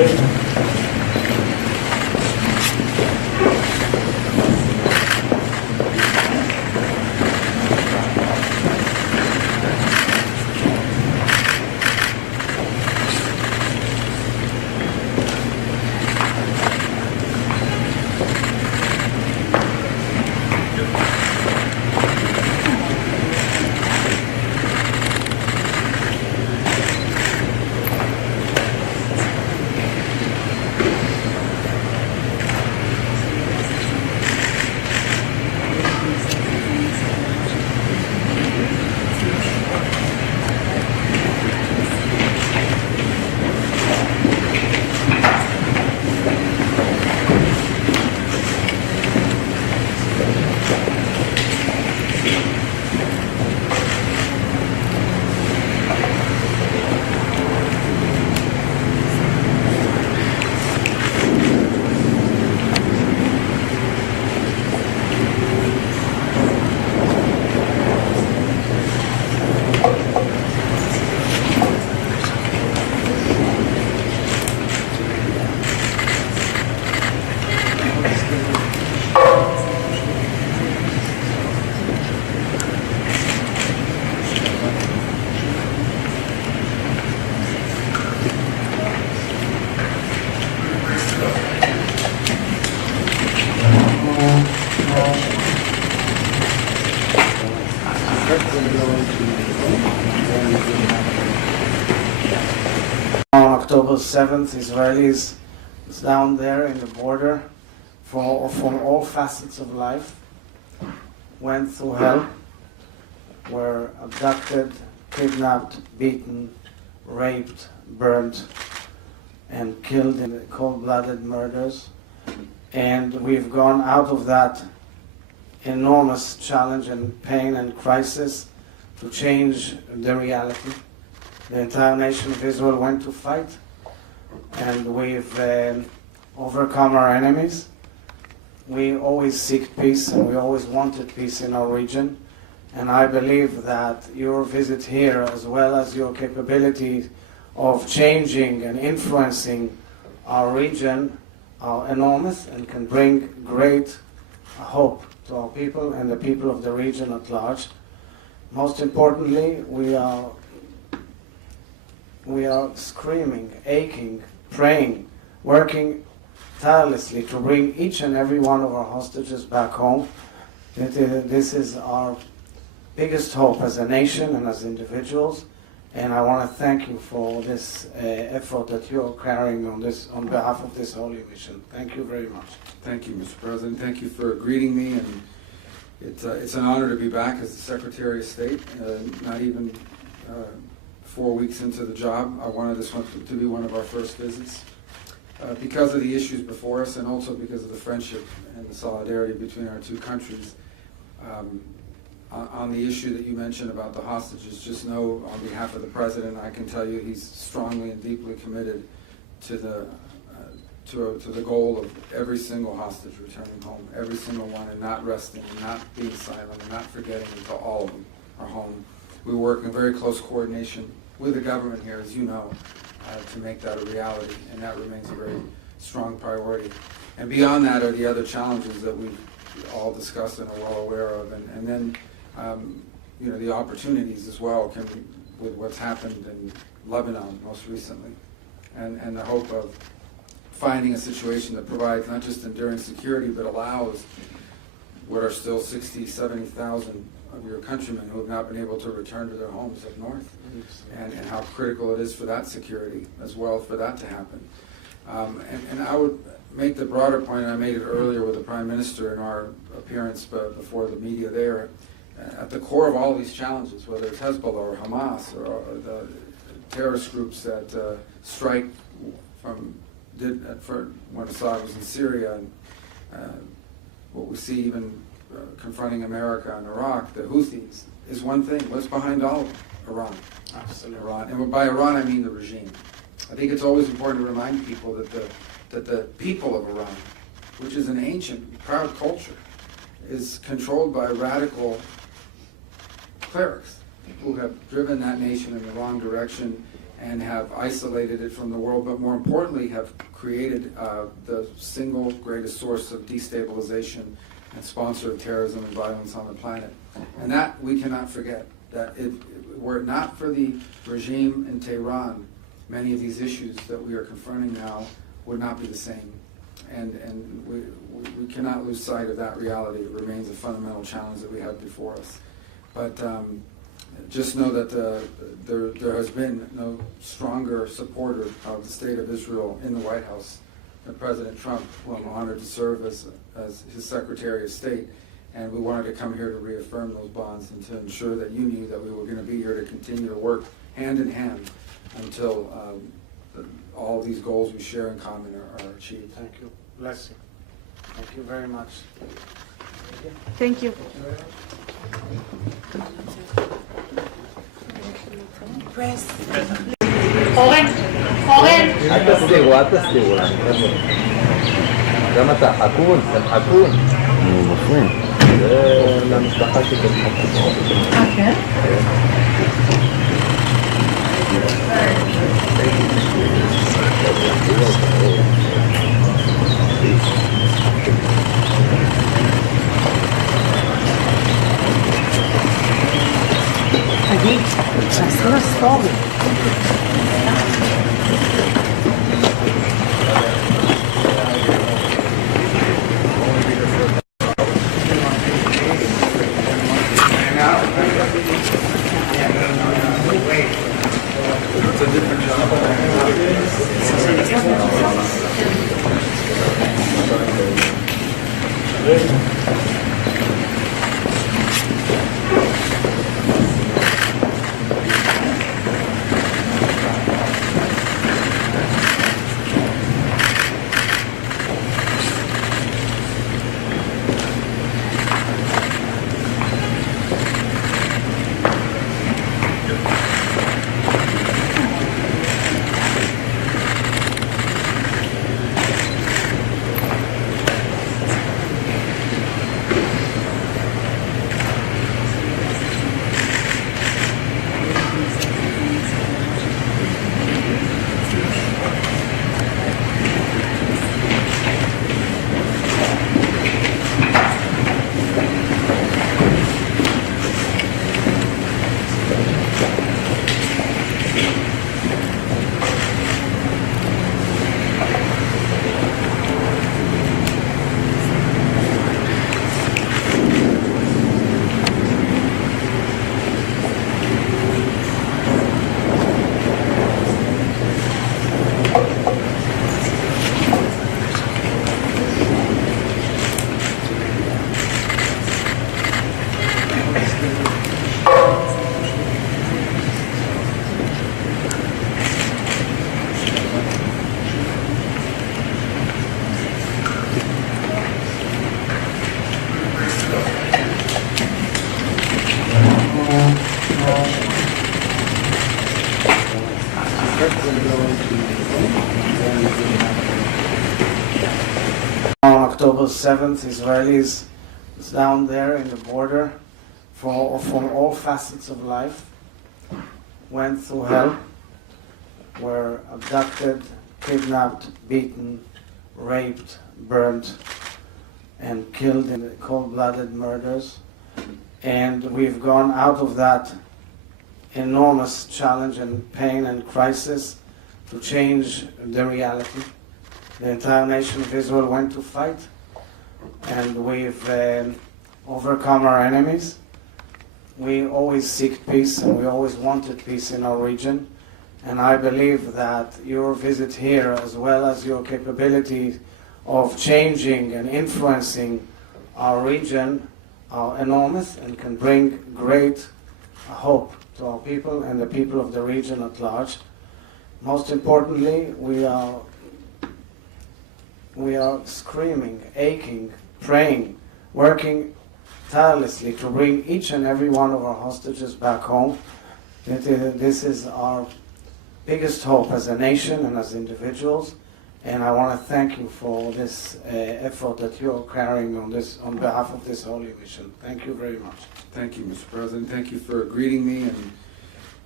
On October 7th, Israelis down there in the border from all facets of life went through hell, were abducted, kidnapped, beaten, raped, burnt, and killed in cold-blooded murders. And we've gone out of that enormous challenge and pain and crisis to change the reality. The entire nation of Israel went to fight, and we've overcome our enemies. We always seek peace, and we always wanted peace in our region. And I believe that your visit here, as well as your capability of changing and influencing our region, are enormous and can bring great hope to our people and the people of the region at large. Most importantly, we are screaming, aching, praying, working tirelessly to bring each and every one of our hostages back home. This is our biggest hope as a nation and as individuals, and I want to thank you for this effort that you're carrying on behalf of this holy mission. Thank you very much. Thank you, Mr. President. Thank you for greeting me, and it's an honor to be back as the Secretary of State. Not even 4 weeks into the job, I wanted this one to be one of our first visits because of the issues before us, and also because of the friendship and the solidarity between our two countries. On the issue that you mentioned about the hostages, just know on behalf of the President, I can tell you he's strongly and deeply committed to the goal of every single hostage returning home, every single one, and not resting and not being silent and not forgetting until all of them are home. We work in very close coordination with the government here, as you know, to make that a reality, and that remains a very strong priority. And beyond that are the other challenges that we've all discussed and are well aware of, and then the opportunities as well with what's happened in Lebanon most recently, and the hope of finding a situation that provides not just enduring security, but allows what are still 60, 70,000 of your countrymen who have not been able to return to their homes up north, and how critical it is for that security as well, for that to happen. And I would make the broader point, and I made it earlier with the Prime Minister in our appearance before the media there, at the core of all of these challenges, whether it's Hezbollah or Hamas or the terrorist groups that strike when Assad was in Syria, and what we see even confronting America and Iraq, the Houthis, is one thing. What's behind all of them? Iran. Absolutely. Iran. And by Iran, I mean the regime. I think it's always important to remind people that the people of Iran, which is an ancient, proud culture, is controlled by radical clerics who have driven that nation in the wrong direction and have isolated it from the world, but more importantly have created the single greatest source of destabilization and sponsor of terrorism and violence on the planet. And that we cannot forget, that were it not for the regime in Tehran, many of these issues that we are confronting now would not be the same. And we cannot lose sight of that reality. It remains a fundamental challenge that we have before us. But just know that there has been no stronger supporter of the state of Israel in the White House than President Trump, who I'm honored to serve as his Secretary of State. And we wanted to come here to reaffirm those bonds and to ensure that you knew that we were going to be here to continue to work hand in hand until all these goals we share in common are achieved. Thank you. Bless you. Thank you very much. Thank you. Press. אורן, אורן. אל תסתירו, אל תסתירו לנו, חבר'ה. גם אתה, חכון, אתם חכון. נו, מפריעים. זה למשפחה שלי. כן? תגיד, שעשו לה סטורי. On October 7th, Israelis down there in the border from all facets of life went through hell, were abducted, kidnapped, beaten, raped, burnt, and killed in cold-blooded murders. And we've gone out of that enormous challenge and pain and crisis to change the reality. The entire nation of Israel went to fight, and we've overcome our enemies. We always seek peace, and we always wanted peace in our region. And I believe that your visit here, as well as your capability of changing and influencing our region, are enormous and can bring great hope to our people and the people of the region at large. Most importantly, we are screaming, aching, praying, working tirelessly to bring each and every one of our hostages back home. This is our biggest hope as a nation and as individuals, and I want to thank you for this effort that you're carrying on behalf of this holy mission. Thank you very much. Thank you, Mr. President. Thank you for greeting me and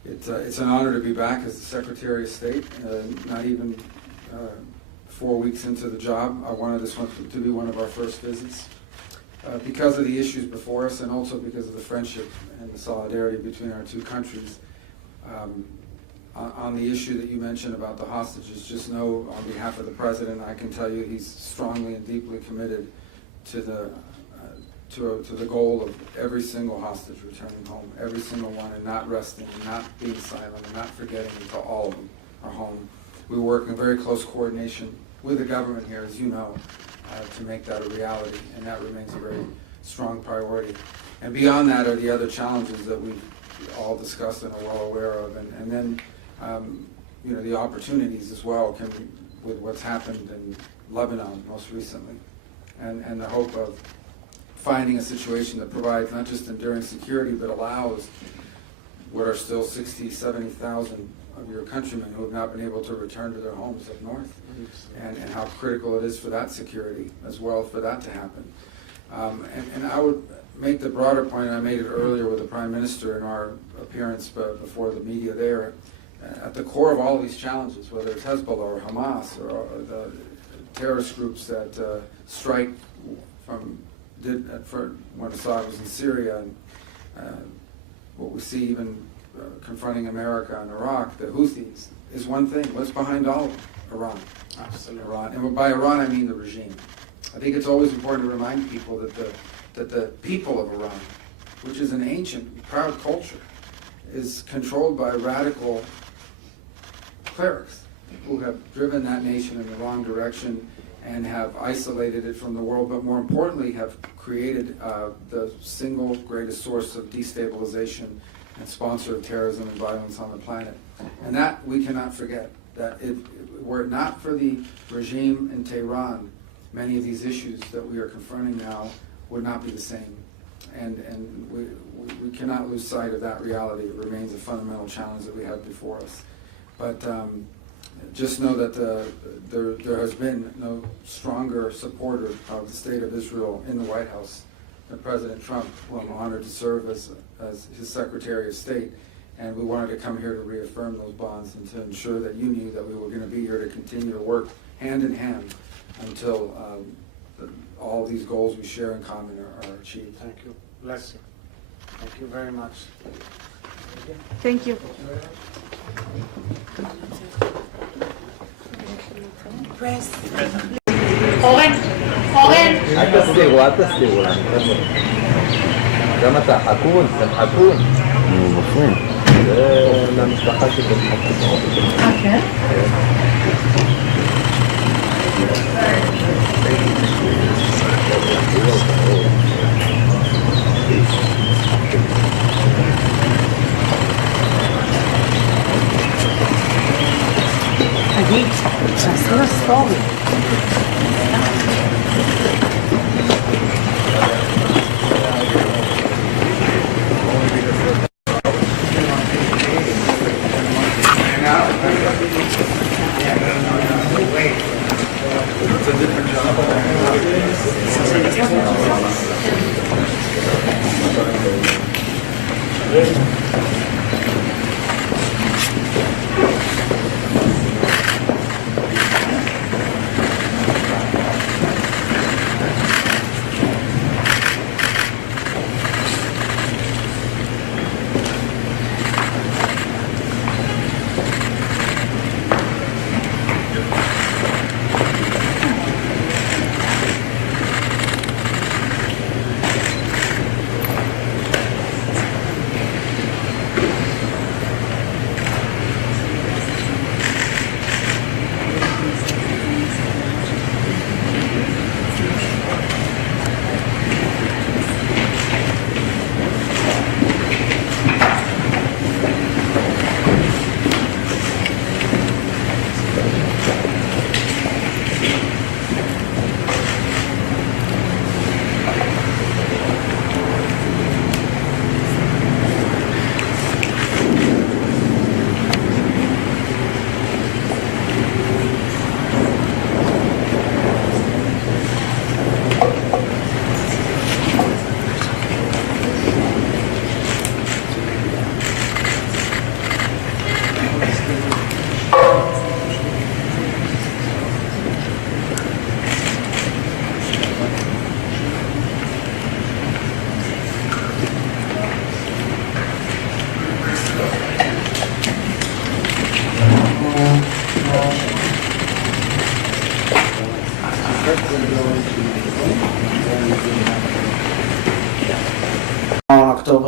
It's an honor to be back as the Secretary of State, not even 4 weeks into the job. I wanted this one to be one of our first visits because of the issues before us and also because of the friendship and the solidarity between our two countries. On the issue that you mentioned about the hostages, just know on behalf of the President, I can tell you he's strongly and deeply committed to the goal of every single hostage returning home, every single one, and not resting and not being silent and not forgetting until all of them are home. We work in very close coordination with the government here, as you know, to make that a reality, and that remains a very strong priority. And beyond that are the other challenges that we've all discussed and are well aware of, and then the opportunities as well with what's happened in Lebanon most recently, and the hope of finding a situation that provides not just enduring security, but allows what are still 60, 70,000 of your countrymen who have not been able to return to their homes up north, and how critical it is for that security as well, for that to happen. And I would make the broader point, and I made it earlier with the Prime Minister in our appearance before the media there, at the core of all of these challenges, whether it's Hezbollah or Hamas or the terrorist groups that strike when Assad was in Syria, and what we see even confronting America and Iraq, the Houthis, is one thing. What's behind all of them? Iran. Absolutely. Iran. And by Iran, I mean the regime. I think it's always important to remind people that the people of Iran, which is an ancient, proud culture, is controlled by radical clerics who have driven that nation in the wrong direction and have isolated it from the world, but more importantly have created the single greatest source of destabilization and sponsor of terrorism and violence on the planet. And that we cannot forget, that were it not for the regime in Tehran, many of these issues that we are confronting now would not be the same. And we cannot lose sight of that reality. It remains a fundamental challenge that we have before us. But just know that there has been no stronger supporter of the state of Israel in the White House than President Trump, who I'm honored to serve as his Secretary of State. And we wanted to come here to reaffirm those bonds and to ensure that you knew that we were going to be here to continue to work hand in hand until all of these goals we share in common are achieved. Thank you. Bless you. Thank you very much. Thank you. Press. אל תסתירו, גם אתה, חכון, חכון. נו, מפריעים. זה למשפחה שלי חכון. כן? תגיד, שעשו לה סטורי.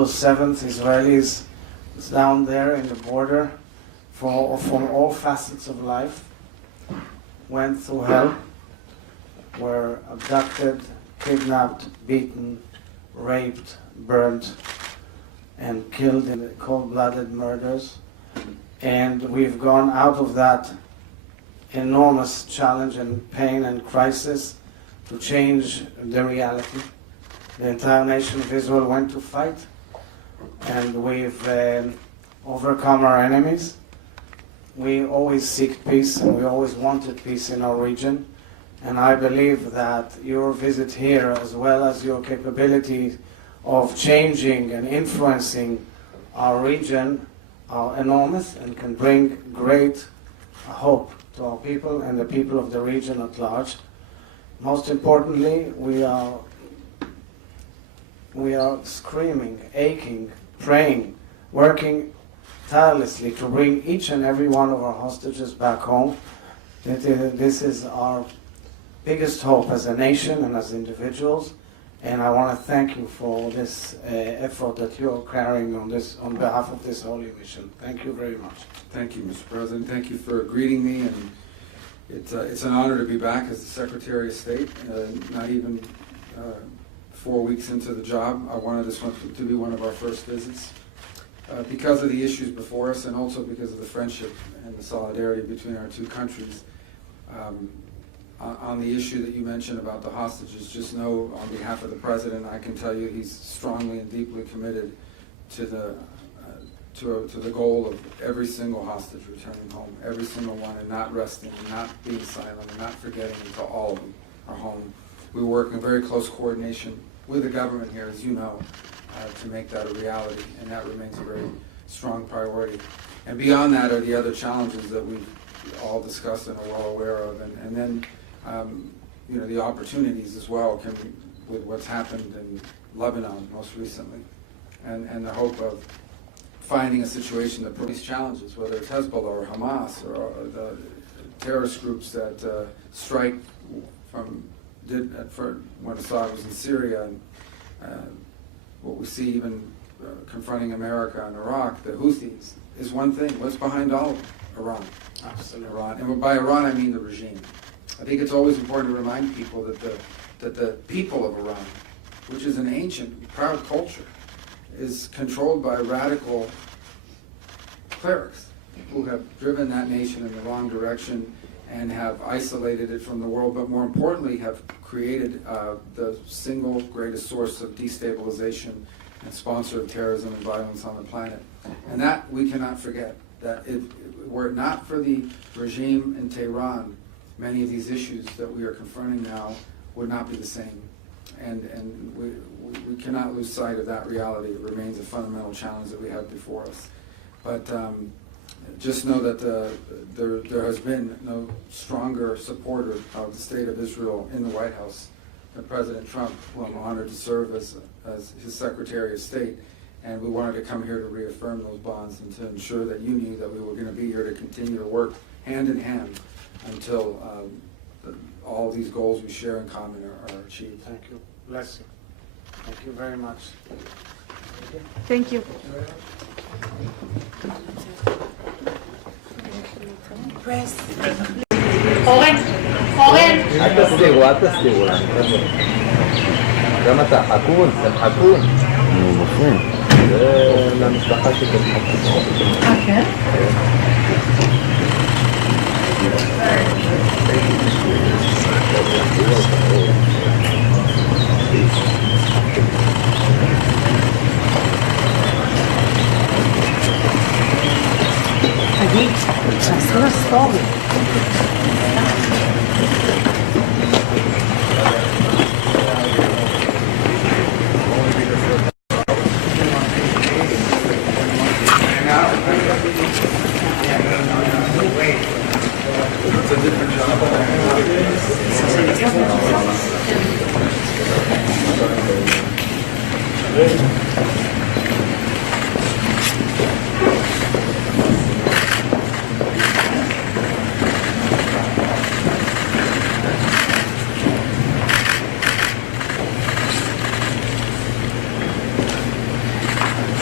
7th, Israelis down there in the border from all facets of life went through hell, were abducted, kidnapped, beaten, raped, burnt, and killed in cold-blooded murders. And we've gone out of that enormous challenge and pain and crisis to change the reality. The entire nation of Israel went to fight, and we've overcome our enemies. We always seek peace, and we always wanted peace in our region. And I believe that your visit here, as well as your capability of changing and influencing our region, are enormous and can bring great hope to our people and the people of the region at large. Most importantly, we are screaming, aching, praying, working tirelessly to bring each and every one of our hostages back home. This is our biggest hope as a nation and as individuals, and I want to thank you for this effort that you're carrying on behalf of this holy mission. Thank you very much. Thank you, Mr. President. Thank you for greeting me, and it's an honor to be back as the Secretary of State. Not even 4 weeks into the job, I wanted this one to be one of our first visits because of the issues before us, and also because of the friendship and the solidarity between our two countries. On the issue that you mentioned about the hostages, just know on behalf of the President, I can tell you he's strongly and deeply committed to the goal of every single hostage returning home, every single one, and not resting and not being silent and not forgetting until all of them are home. We work in very close coordination with the government here, as you know, to make that a reality, and that remains a very strong priority. And beyond that are the other challenges that we've all discussed and are well aware of, and then the opportunities as well with what's happened in Lebanon most recently, and the hope of finding a situation that puts these challenges, whether it's Hezbollah or Hamas or the terrorist groups that strike when Assad was in Syria, and what we see even confronting America and Iraq, the Houthis, is one thing. What's behind all of them? Iran. Absolutely. Iran. And by Iran, I mean the regime. I think it's always important to remind people that the people of Iran, which is an ancient, proud culture, is controlled by radical clerics who have driven that nation in the wrong direction and have isolated it from the world, but more importantly have created the single greatest source of destabilization and sponsor of terrorism and violence on the planet. And that we cannot forget, that were it not for the regime in Tehran, many of these issues that we are confronting now would not be the same. And we cannot lose sight of that reality. It remains a fundamental challenge that we have before us. But just know that there has been no stronger supporter of the state of Israel in the White House than President Trump, who I'm honored to serve as his Secretary of State. And we wanted to come here to reaffirm those bonds and to ensure that you knew that we were going to be here to continue to work hand in hand until all these goals we share in common are achieved. Thank you. Bless you. Thank you very much. Thank you. Press. אל תסתירו לנו, חבר'ה. גם אתה, חכון, חכון. נו, מפריעים. זה למשפחה שתתחכו. כן? תגיד, שעשו לה סטורי.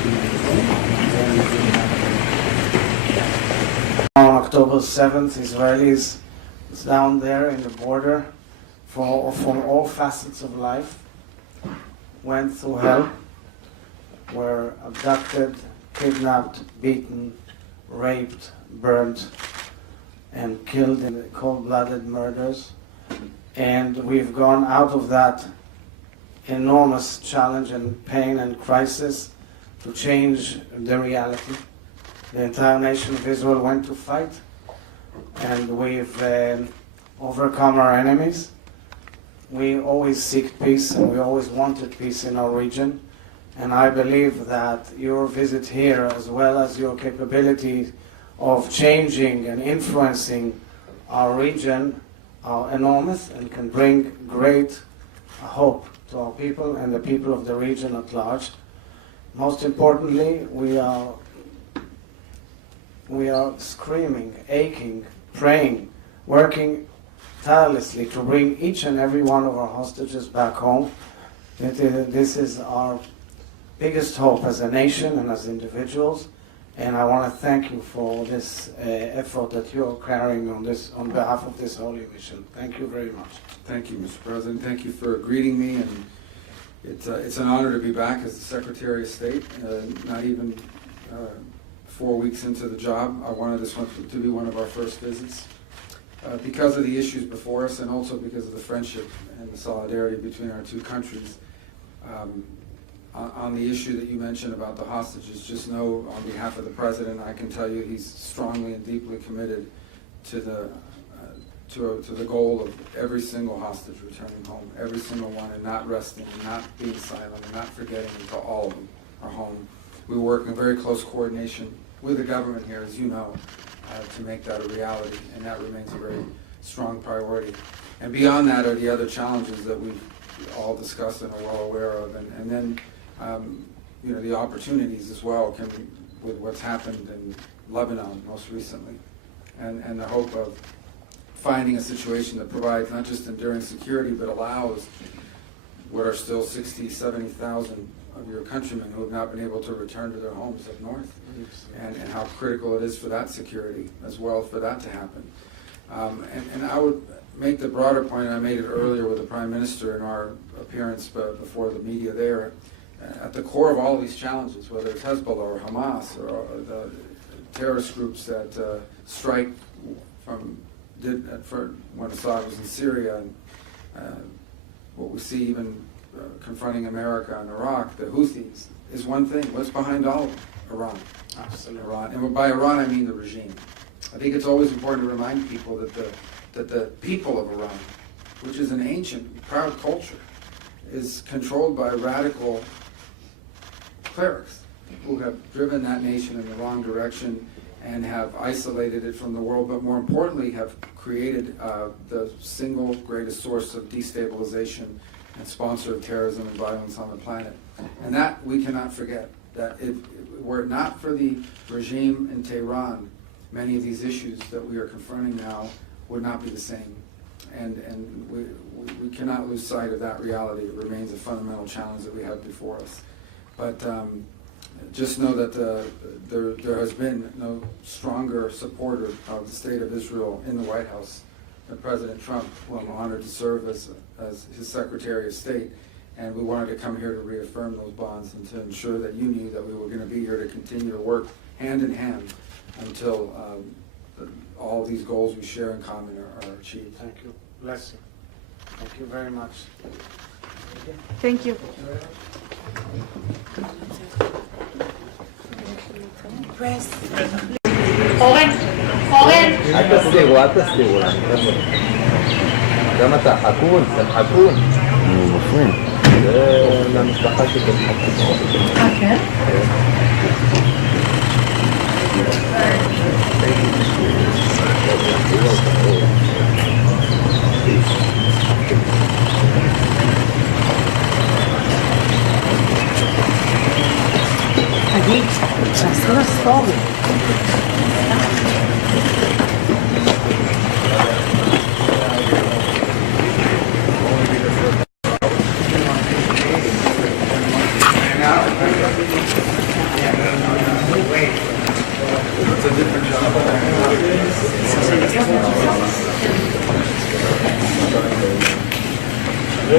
On October 7th, Israelis down there in the border from all facets of life went through hell, were abducted, kidnapped, beaten, raped, burnt, and killed in cold-blooded murders. And we've gone out of that enormous challenge and pain and crisis to change the reality. The entire nation of Israel went to fight, and we've overcome our enemies. We always seek peace, and we always wanted peace in our region. And I believe that your visit here, as well as your capability of changing and influencing our region, are enormous and can bring great hope to our people and the people of the region at large. Most importantly, we are screaming, aching, praying, working tirelessly to bring each and every one of our hostages back home. This is our biggest hope as a nation and as individuals, and I want to thank you for this effort that you're carrying on behalf of this holy mission. Thank you very much. Thank you, Mr. President. Thank you for greeting me, and it's an honor to be back as the Secretary of State. Not even 4 weeks into the job, I wanted this one to be one of our first visits because of the issues before us, and also because of the friendship and the solidarity between our two countries. On the issue that you mentioned about the hostages, just know on behalf of the President, I can tell you he's strongly and deeply committed to the goal of every single hostage returning home, every single one, and not resting and not being silent and not forgetting until all of them are home. We work in very close coordination with the government here, as you know, to make that a reality, and that remains a very strong priority. And beyond that are the other challenges that we've all discussed and are well aware of, and then the opportunities as well with what's happened in Lebanon most recently, and the hope of finding a situation that provides not just enduring security, but allows what are still 60, 70,000 of your countrymen who have not been able to return to their homes up north, and how critical it is for that security as well, for that to happen. And I would make the broader point, and I made it earlier with the Prime Minister in our appearance before the media there. At the core of all of these challenges, whether it's Hezbollah or Hamas or the terrorist groups that strike when Assad was in Syria, and what we see even confronting America and Iraq, the Houthis, is one thing. What's behind all of them? Iran. Absolutely. Iran. And by Iran, I mean the regime. I think it's always important to remind people that the people of Iran, which is an ancient, proud culture, is controlled by radical clerics who have driven that nation in the wrong direction and have isolated it from the world, but more importantly have created the single greatest source of destabilization and sponsor of terrorism and violence on the planet. And that we cannot forget, that were it not for the regime in Tehran, many of these issues that we are confronting now would not be the same. And we cannot lose sight of that reality. It remains a fundamental challenge that we have before us. But just know that there has been no stronger supporter of the state of Israel in the White House than President Trump, who I'm honored to serve as his Secretary of State. And we wanted to come here to reaffirm those bonds and to ensure that you knew that we were going to be here to continue to work hand in hand until all these goals we share in common are achieved. Thank you. Bless you. Thank you very much. Thank you. Press. אל תסתירו, גם אתה, חכון, חכון. נו, מפריעים. זה למשפחה שתתחכו. כן? תגיד, שעשו לה סטורי.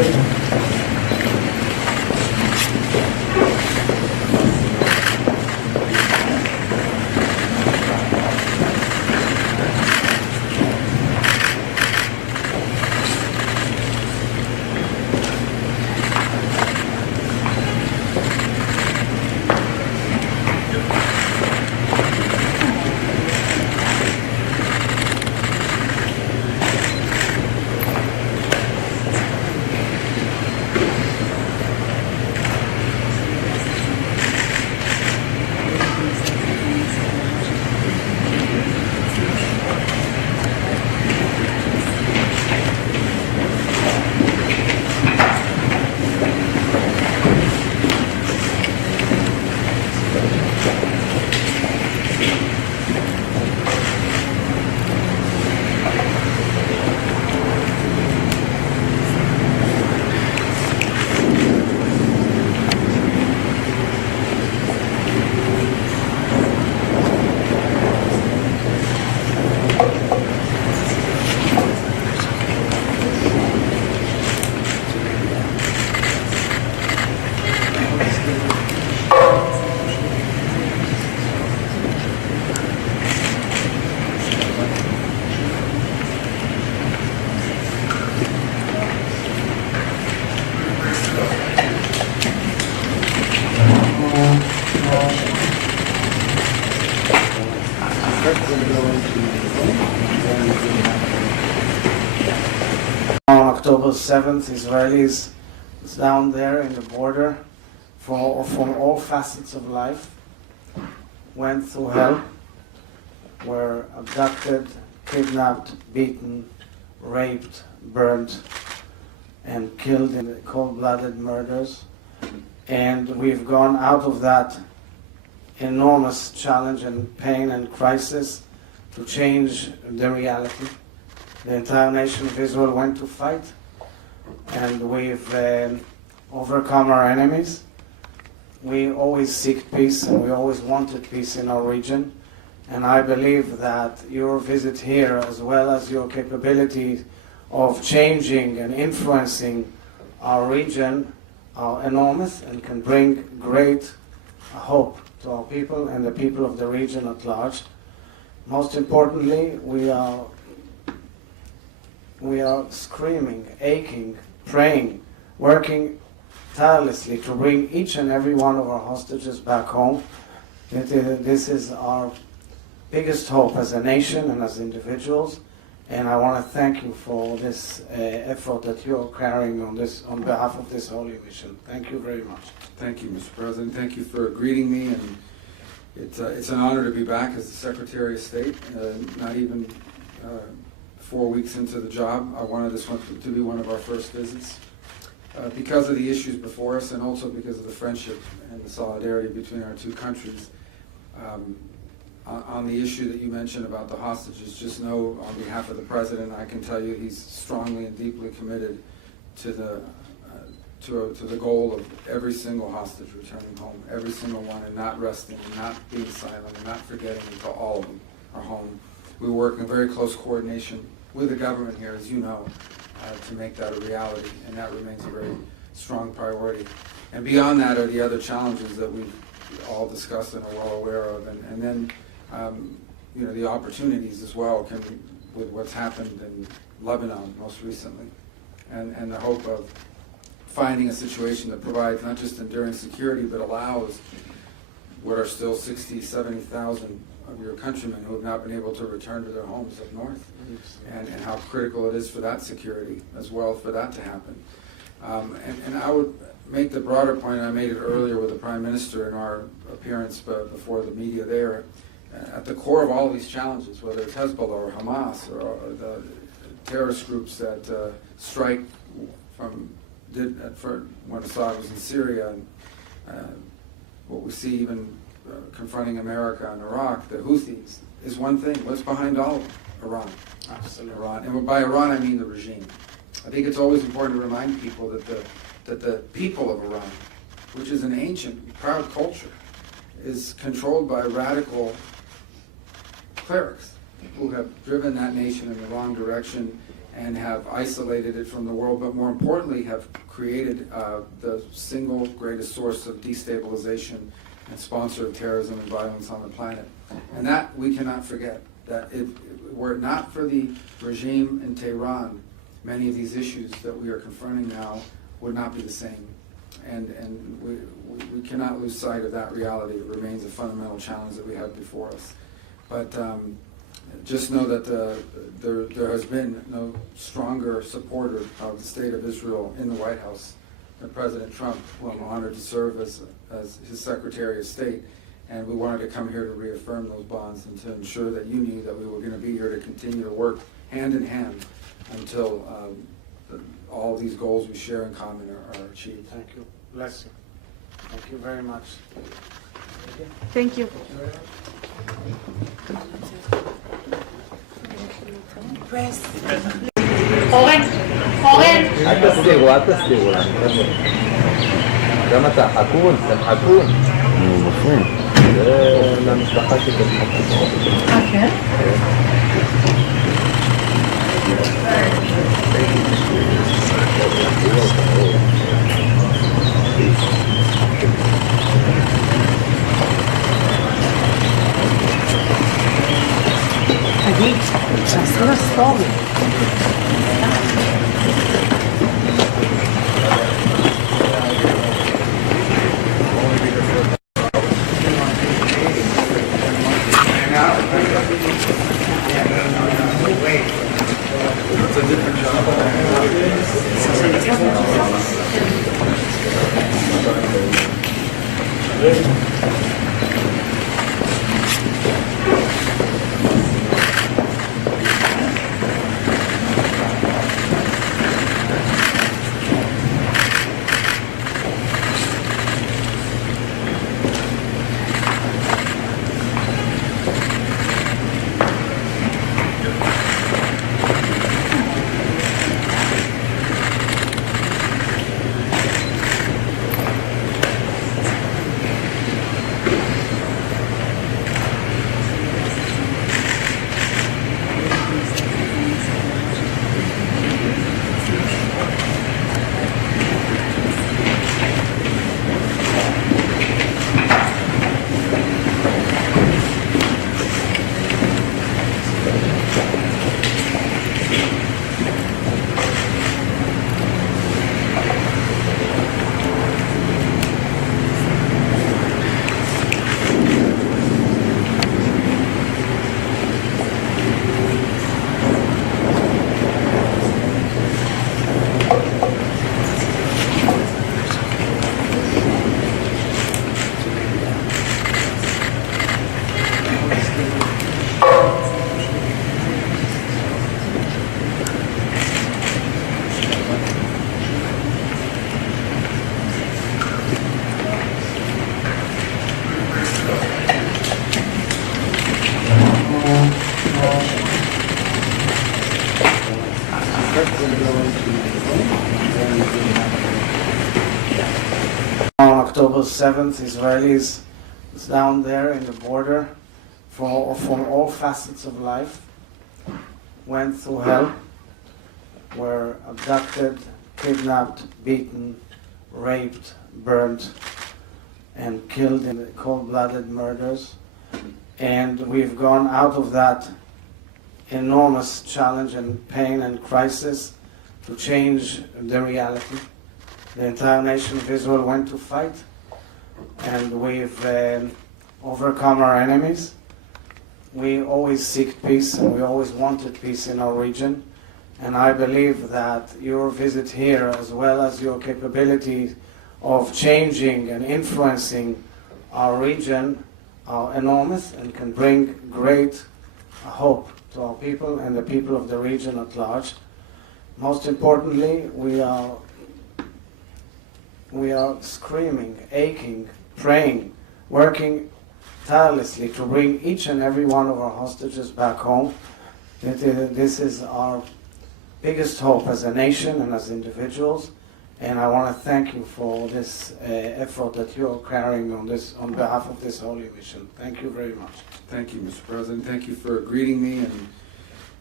On October 7th, Israelis down there in the border from all facets of life went through hell, were abducted, kidnapped, beaten, raped, burnt, and killed in cold-blooded murders. And we've gone out of that enormous challenge and pain and crisis to change the reality. The entire nation of Israel went to fight, and we've overcome our enemies. We always seek peace, and we always wanted peace in our region. And I believe that your visit here, as well as your capability of changing and influencing our region, are enormous and can bring great hope to our people and the people of the region at large. Most importantly, we are screaming, aching, praying, working tirelessly to bring each and every one of our hostages back home. This is our biggest hope as a nation and as individuals, and I want to thank you for this effort that you're carrying on behalf of this holy mission. Thank you very much. Thank you, Mr. President. Thank you for greeting me, and it's an honor to be back as the Secretary of State. Not even 4 weeks into the job, I wanted this one to be one of our first visits because of the issues before us, and also because of the friendship and the solidarity between our two countries. On the issue that you mentioned about the hostages, just know on behalf of the President, I can tell you he's strongly and deeply committed to the goal of every single hostage returning home, every single one, and not resting, and not being silent, and not forgetting until all of them are home. We work in very close coordination with the government here, as you know, to make that a reality, and that remains a very strong priority. And beyond that are the other challenges that we've all discussed and are well aware of, and then the opportunities as well with what's happened in Lebanon most recently, and the hope of finding a situation that provides not just enduring security, but allows what are still 60, 70,000 of your countrymen who have not been able to return to their homes up north, and how critical it is for that security as well, for that to happen. And I would make the broader point, and I made it earlier with the Prime Minister in our appearance before the media there. At the core of all of these challenges, whether it's Hezbollah or Hamas or the terrorist groups that strike when Assad was in Syria, and what we see even confronting America and Iraq, the Houthis, is one thing. What's behind all of them? Iran. Absolutely. Iran. And by Iran, I mean the regime. I think it's always important to remind people that the people of Iran, which is an ancient, proud culture, is controlled by radical clerics who have driven that nation in the wrong direction and have isolated it from the world, but more importantly have created the single greatest source of destabilization and sponsor of terrorism and violence on the planet. And that we cannot forget, that were it not for the regime in Tehran, many of these issues that we are confronting now would not be the same. And we cannot lose sight of that reality. It remains a fundamental challenge that we have before us. But just know that there has been no stronger supporter of the state of Israel in the White House than President Trump, who I'm honored to serve as his Secretary of State. And we wanted to come here to reaffirm those bonds and to ensure that you knew that we were going to be here to continue to work hand in hand until all these goals we share in common are achieved. Thank you. Bless you. Thank you very much. Thank you. Press. אל תסתירו, גם אתה, חכון, חכון. נו, מפריעים. זה למשפחה שתתחכו. כן? תגיד, שעשו לה סטורי. On October 7th, Israelis down there in the border from all facets of life went through hell, were abducted, kidnapped, beaten, raped, burnt, and killed in cold-blooded murders. And we've gone out of that enormous challenge and pain and crisis to change the reality. The entire nation of Israel went to fight, and we've overcome our enemies. We always seek peace, and we always wanted peace in our region. And I believe that your visit here, as well as your capability of changing and influencing our region, are enormous and can bring great hope to our people and the people of the region at large. Most importantly, we are screaming, aching, praying, working tirelessly to bring each and every one of our hostages back home. This is our biggest hope as a nation and as individuals, and I want to thank you for this effort that you're carrying on behalf of this holy mission. Thank you very much. Thank you, Mr. President. Thank you for greeting me and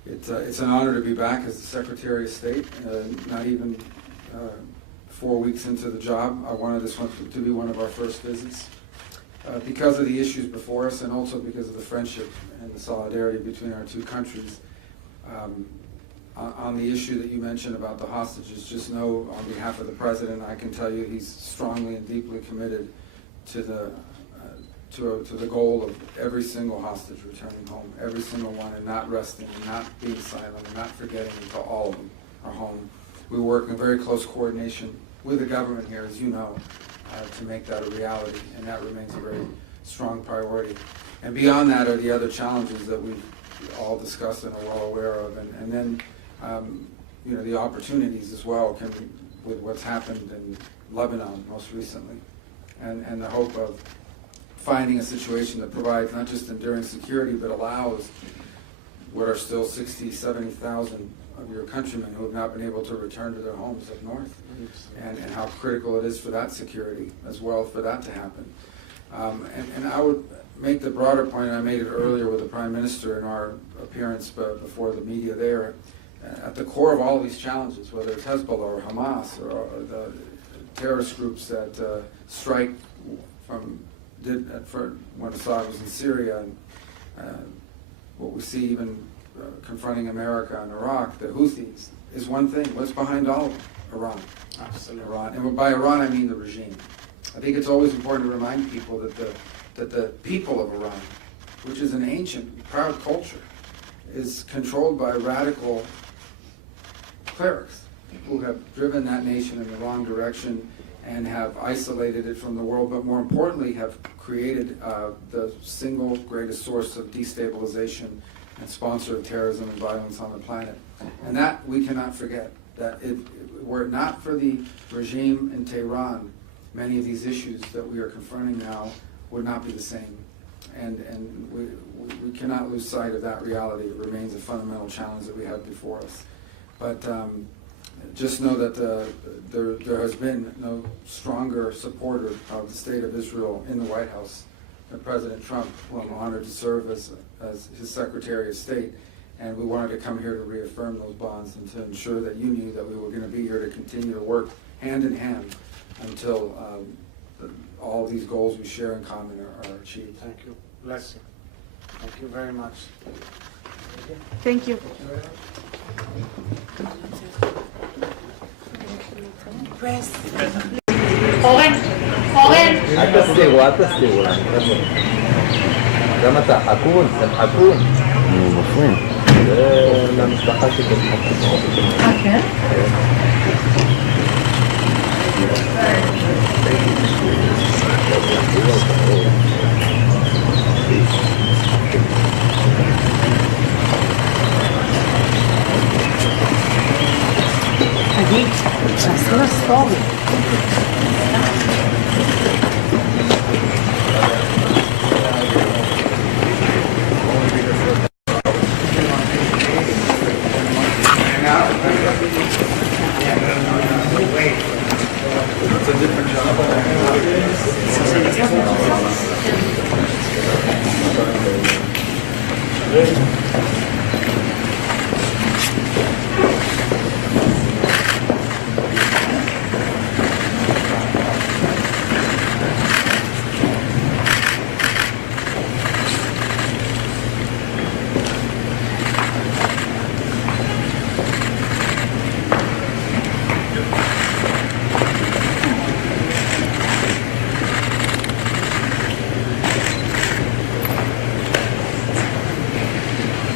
It's an honor to be back as the Secretary of State, not even 4 weeks into the job. I wanted this one to be one of our first visits because of the issues before us and also because of the friendship and the solidarity between our two countries. On the issue that you mentioned about the hostages, just know on behalf of the President, I can tell you he's strongly and deeply committed to the goal of every single hostage returning home, every single one, and not resting and not being silent and not forgetting until all of them are home. We work in very close coordination with the government here, as you know, to make that a reality, and that remains a very strong priority. And beyond that are the other challenges that we've all discussed and are well aware of, and then the opportunities as well with what's happened in Lebanon most recently, and the hope of finding a situation that provides not just enduring security, but allows what are still 60, 70,000 of your countrymen who have not been able to return to their homes up north, and how critical it is for that security as well, for that to happen. And I would make the broader point, and I made it earlier with the Prime Minister in our appearance before the media there, at the core of all of these challenges, whether it's Hezbollah or Hamas or the terrorist groups that strike when Assad was in Syria, and what we see even confronting America and Iraq, the Houthis, is one thing. What's behind all of them? Iran. Absolutely. Iran. And by Iran, I mean the regime. I think it's always important to remind people that the people of Iran, which is an ancient, proud culture, is controlled by radical clerics who have driven that nation in the wrong direction and have isolated it from the world, but more importantly have created the single greatest source of destabilization and sponsor of terrorism and violence on the planet. And that we cannot forget, that were it not for the regime in Tehran, many of these issues that we are confronting now would not be the same. And we cannot lose sight of that reality. It remains a fundamental challenge that we have before us. But just know that there has been no stronger supporter of the state of Israel in the White House than President Trump, who I'm honored to serve as his Secretary of State. And we wanted to come here to reaffirm those bonds and to ensure that you knew that we were going to be here to continue to work hand in hand until all these goals we share in common are achieved. Thank you. Bless you. Thank you very much. Thank you. Press. אל תסתירו, גם אתה, חכון, אתם חכון. נו, מפריעים. זה למשפחה שלי. כן? תגיד, שעשו לה סטורי.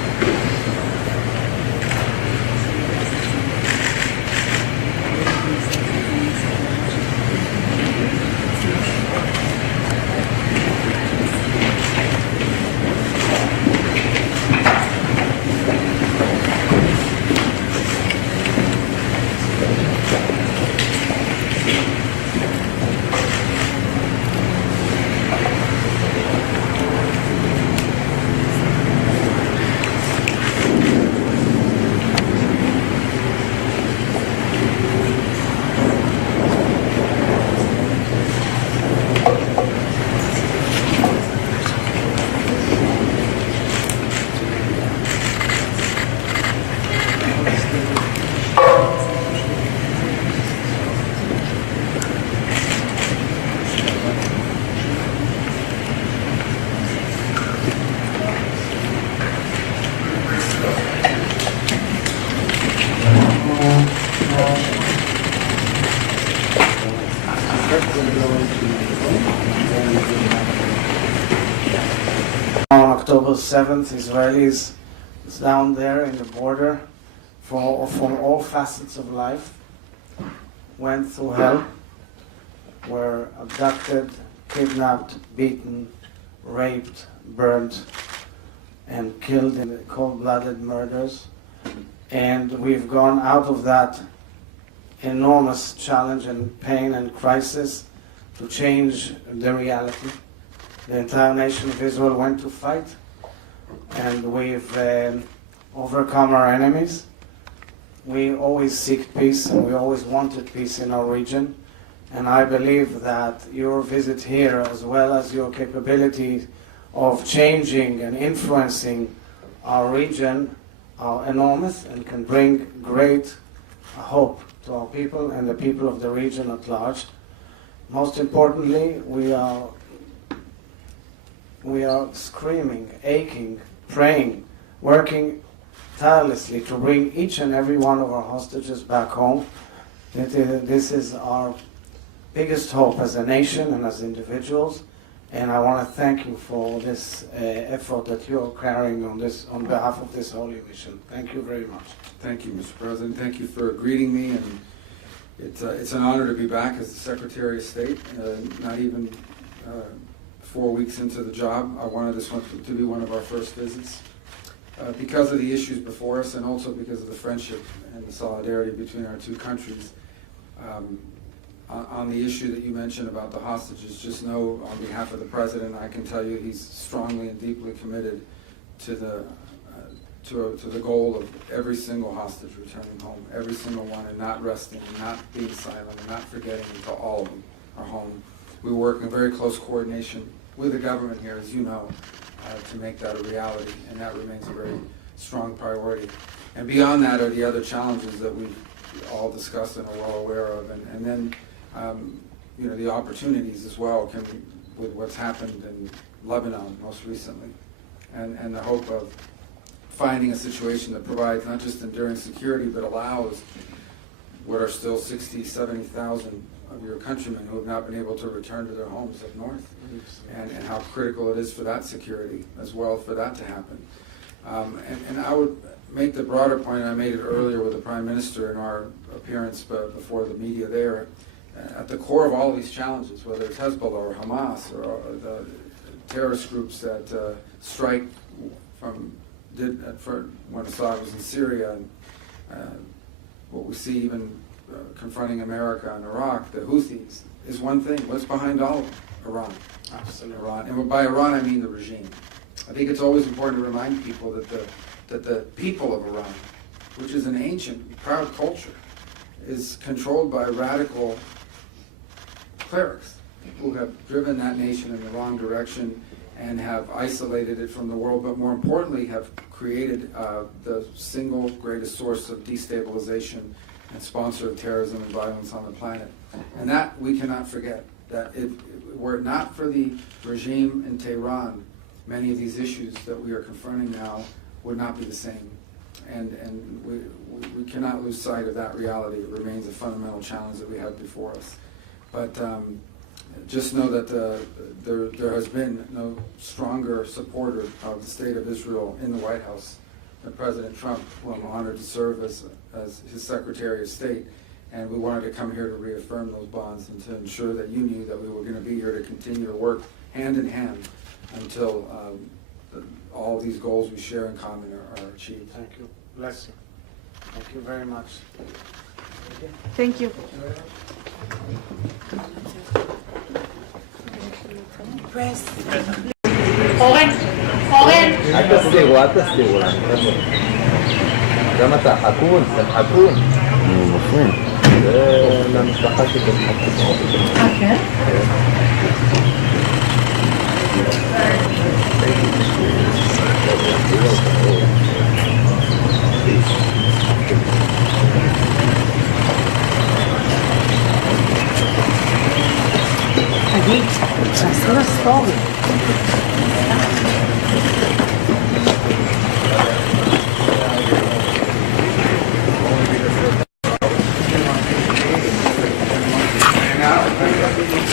On October 7th, Israelis down there in the border from all facets of life went through hell, were abducted, kidnapped, beaten, raped, burnt, and killed in cold-blooded murders. And we've gone out of that enormous challenge and pain and crisis to change the reality. The entire nation of Israel went to fight, and we've overcome our enemies. We always seek peace, and we always wanted peace in our region. And I believe that your visit here, as well as your capability of changing and influencing our region, are enormous and can bring great hope to our people and the people of the region at large. Most importantly, we are screaming, aching, praying, working tirelessly to bring each and every one of our hostages back home. This is our biggest hope as a nation and as individuals, and I want to thank you for this effort that you're carrying on behalf of this holy mission. Thank you very much. Thank you, Mr. President. Thank you for greeting me, and it's an honor to be back as the Secretary of State. Not even 4 weeks into the job, I wanted this one to be one of our first visits. Because of the issues before us, and also because of the friendship and the solidarity between our two countries. On the issue that you mentioned about the hostages, just know on behalf of the President, I can tell you he's strongly and deeply committed to the goal of every single hostage returning home, every single one, and not resting, and not being silent, and not forgetting until all of them are home. We work in very close coordination with the government here, as you know, to make that a reality, and that remains a very strong priority. And beyond that are the other challenges that we've all discussed and are well aware of, and then the opportunities as well with what's happened in Lebanon most recently, and the hope of finding a situation that provides not just enduring security, but allows what are still 60, 70,000 of your countrymen who have not been able to return to their homes up north, and how critical it is for that security as well, for that to happen. And I would make the broader point, and I made it earlier with the Prime Minister in our appearance before the media there, at the core of all of these challenges, whether it's Hezbollah or Hamas or the terrorist groups that strike when Assad was in Syria, and what we see even confronting America and Iraq, the Houthis, is one thing. What's behind all of them? Iran. Absolutely. Iran. And by Iran, I mean the regime. I think it's always important to remind people that the people of Iran, which is an ancient, proud culture, is controlled by radical clerics who have driven that nation in the wrong direction and have isolated it from the world, but more importantly have created the single greatest source of destabilization and sponsor of terrorism and violence on the planet. And that we cannot forget, that were it not for the regime in Tehran, many of these issues that we are confronting now would not be the same. And we cannot lose sight of that reality. It remains a fundamental challenge that we have before us. But just know that there has been no stronger supporter of the state of Israel in the White House than President Trump, who I'm honored to serve as his Secretary of State. And we wanted to come here to reaffirm those bonds and to ensure that you knew that we were going to be here to continue to work hand in hand until all these goals we share in common are achieved. Thank you. Bless you. Thank you very much. Thank you. Press. אל תסתירו לנו, חבר'ה. גם אתה, חכון, אתם חכון. נו, מפריעים. זה למשפחה שאתם חכון. כן? תגיד, תעשו לה סטורי.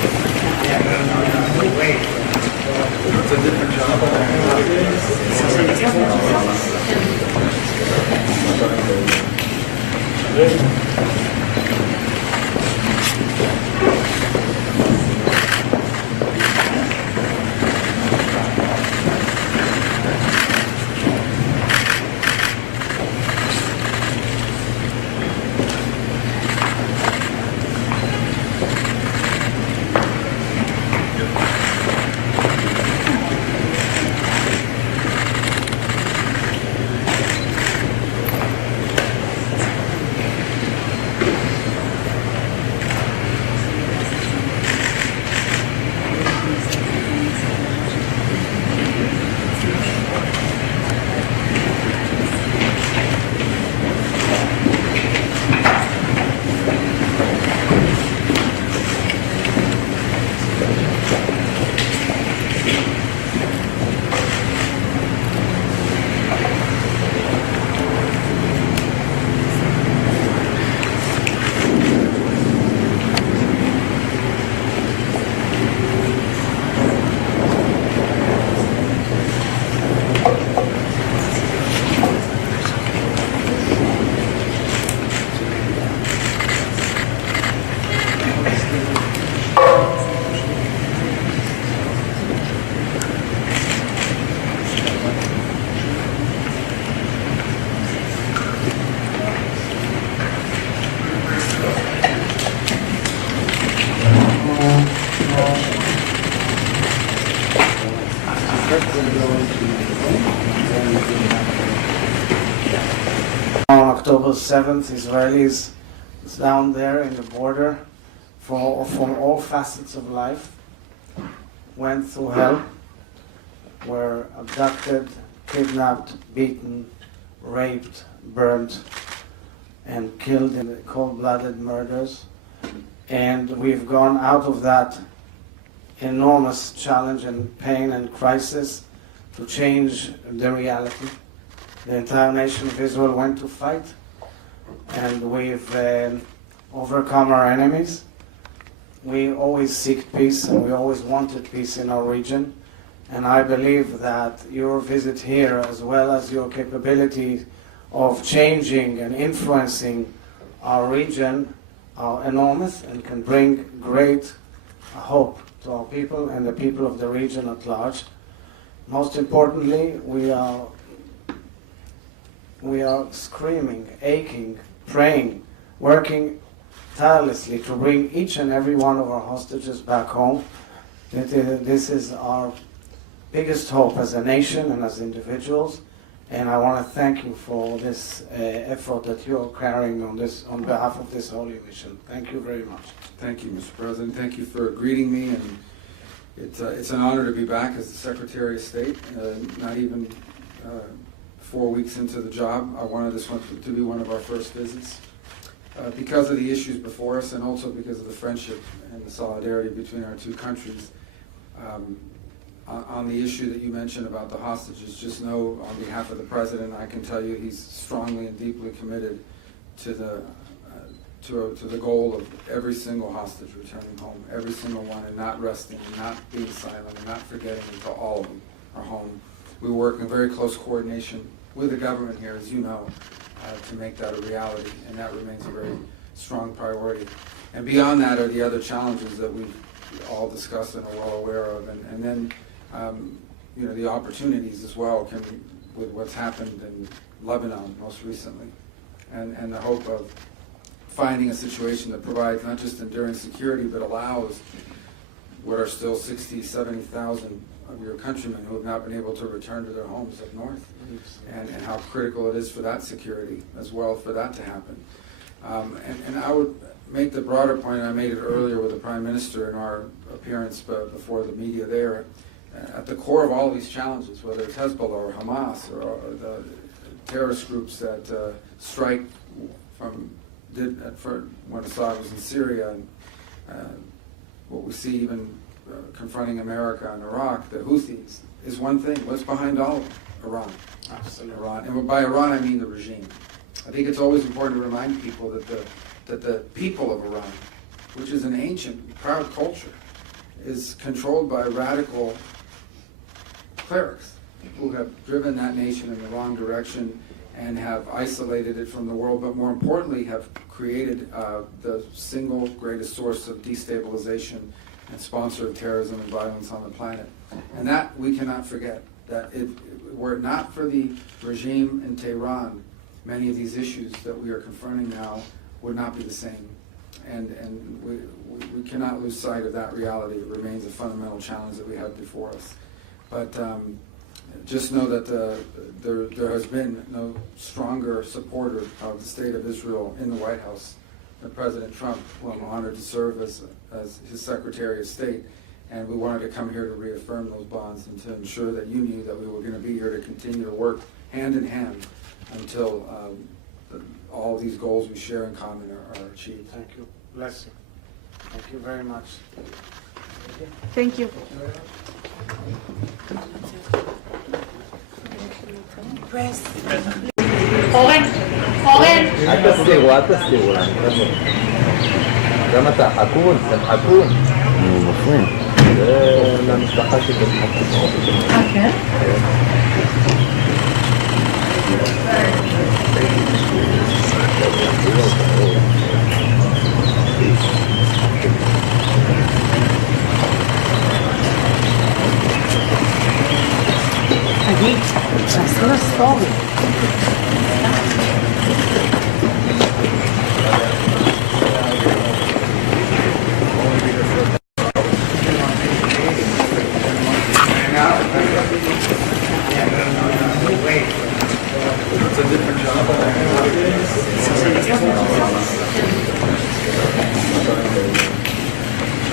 On October 7th, Israelis down there in the border from all facets of life went through hell, were abducted, kidnapped, beaten, raped, burnt, and killed in cold-blooded murders. And we've gone out of that enormous challenge and pain and crisis to change the reality. The entire nation of Israel went to fight, and we've overcome our enemies. We always seek peace, and we always wanted peace in our region. And I believe that your visit here, as well as your capability of changing and influencing our region, are enormous and can bring great hope to our people and the people of the region at large. Most importantly, we are screaming, aching, praying, working tirelessly to bring each and every one of our hostages back home. This is our biggest hope as a nation and as individuals, and I want to thank you for this effort that you're carrying on behalf of this holy mission. Thank you very much. Thank you, Mr. President. Thank you for greeting me, and it's an honor to be back as the Secretary of State. Not even 4 weeks into the job, I wanted this one to be one of our first visits. Because of the issues before us, and also because of the friendship and the solidarity between our two countries. On the issue that you mentioned about the hostages, just know on behalf of the President, I can tell you he's strongly and deeply committed to the goal of every single hostage returning home, every single one, and not resting, and not being silent, and not forgetting until all of them are home. We work in very close coordination with the government here, as you know, to make that a reality, and that remains a very strong priority. And beyond that are the other challenges that we've all discussed and are well aware of, and then the opportunities as well with what's happened in Lebanon most recently, and the hope of finding a situation that provides not just enduring security, but allows what are still 60,000, 70,000 of your countrymen who have not been able to return to their homes up north, and how critical it is for that security as well, for that to happen. And I would make the broader point, and I made it earlier with the Prime Minister in our appearance before the media there. At the core of all of these challenges, whether it's Hezbollah or Hamas or the terrorist groups that strike when Assad was in Syria, and what we see even confronting America and Iraq, the Houthis, is one thing. What's behind all of them? Iran. Absolutely. Iran. And by Iran, I mean the regime. I think it's always important to remind people that the people of Iran, which is an ancient, proud culture, is controlled by radical clerics who have driven that nation in the wrong direction and have isolated it from the world, but more importantly have created the single greatest source of destabilization and sponsor of terrorism and violence on the planet. And that we cannot forget, that were it not for the regime in Tehran, many of these issues that we are confronting now would not be the same. And we cannot lose sight of that reality. It remains a fundamental challenge that we have before us. But just know that there has been no stronger supporter of the state of Israel in the White House than President Trump, who I'm honored to serve as his Secretary of State. And we wanted to come here to reaffirm those bonds and to ensure that you knew that we were going to be here to continue to work hand in hand until all these goals we share in common are achieved. Thank you. Bless you. Thank you very much. Thank you. Press. אל תסתירו, גם אתה, חכון, אתם חכון. נו, מפריעים. זה למשפחה שלי חכון. כן? תגיד, תעשו לה סטורי.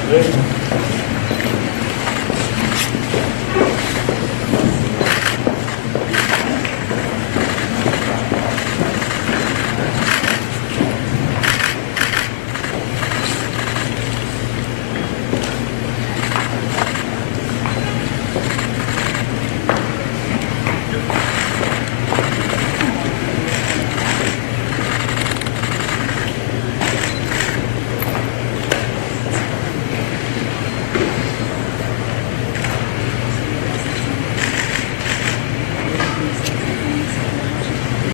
Great.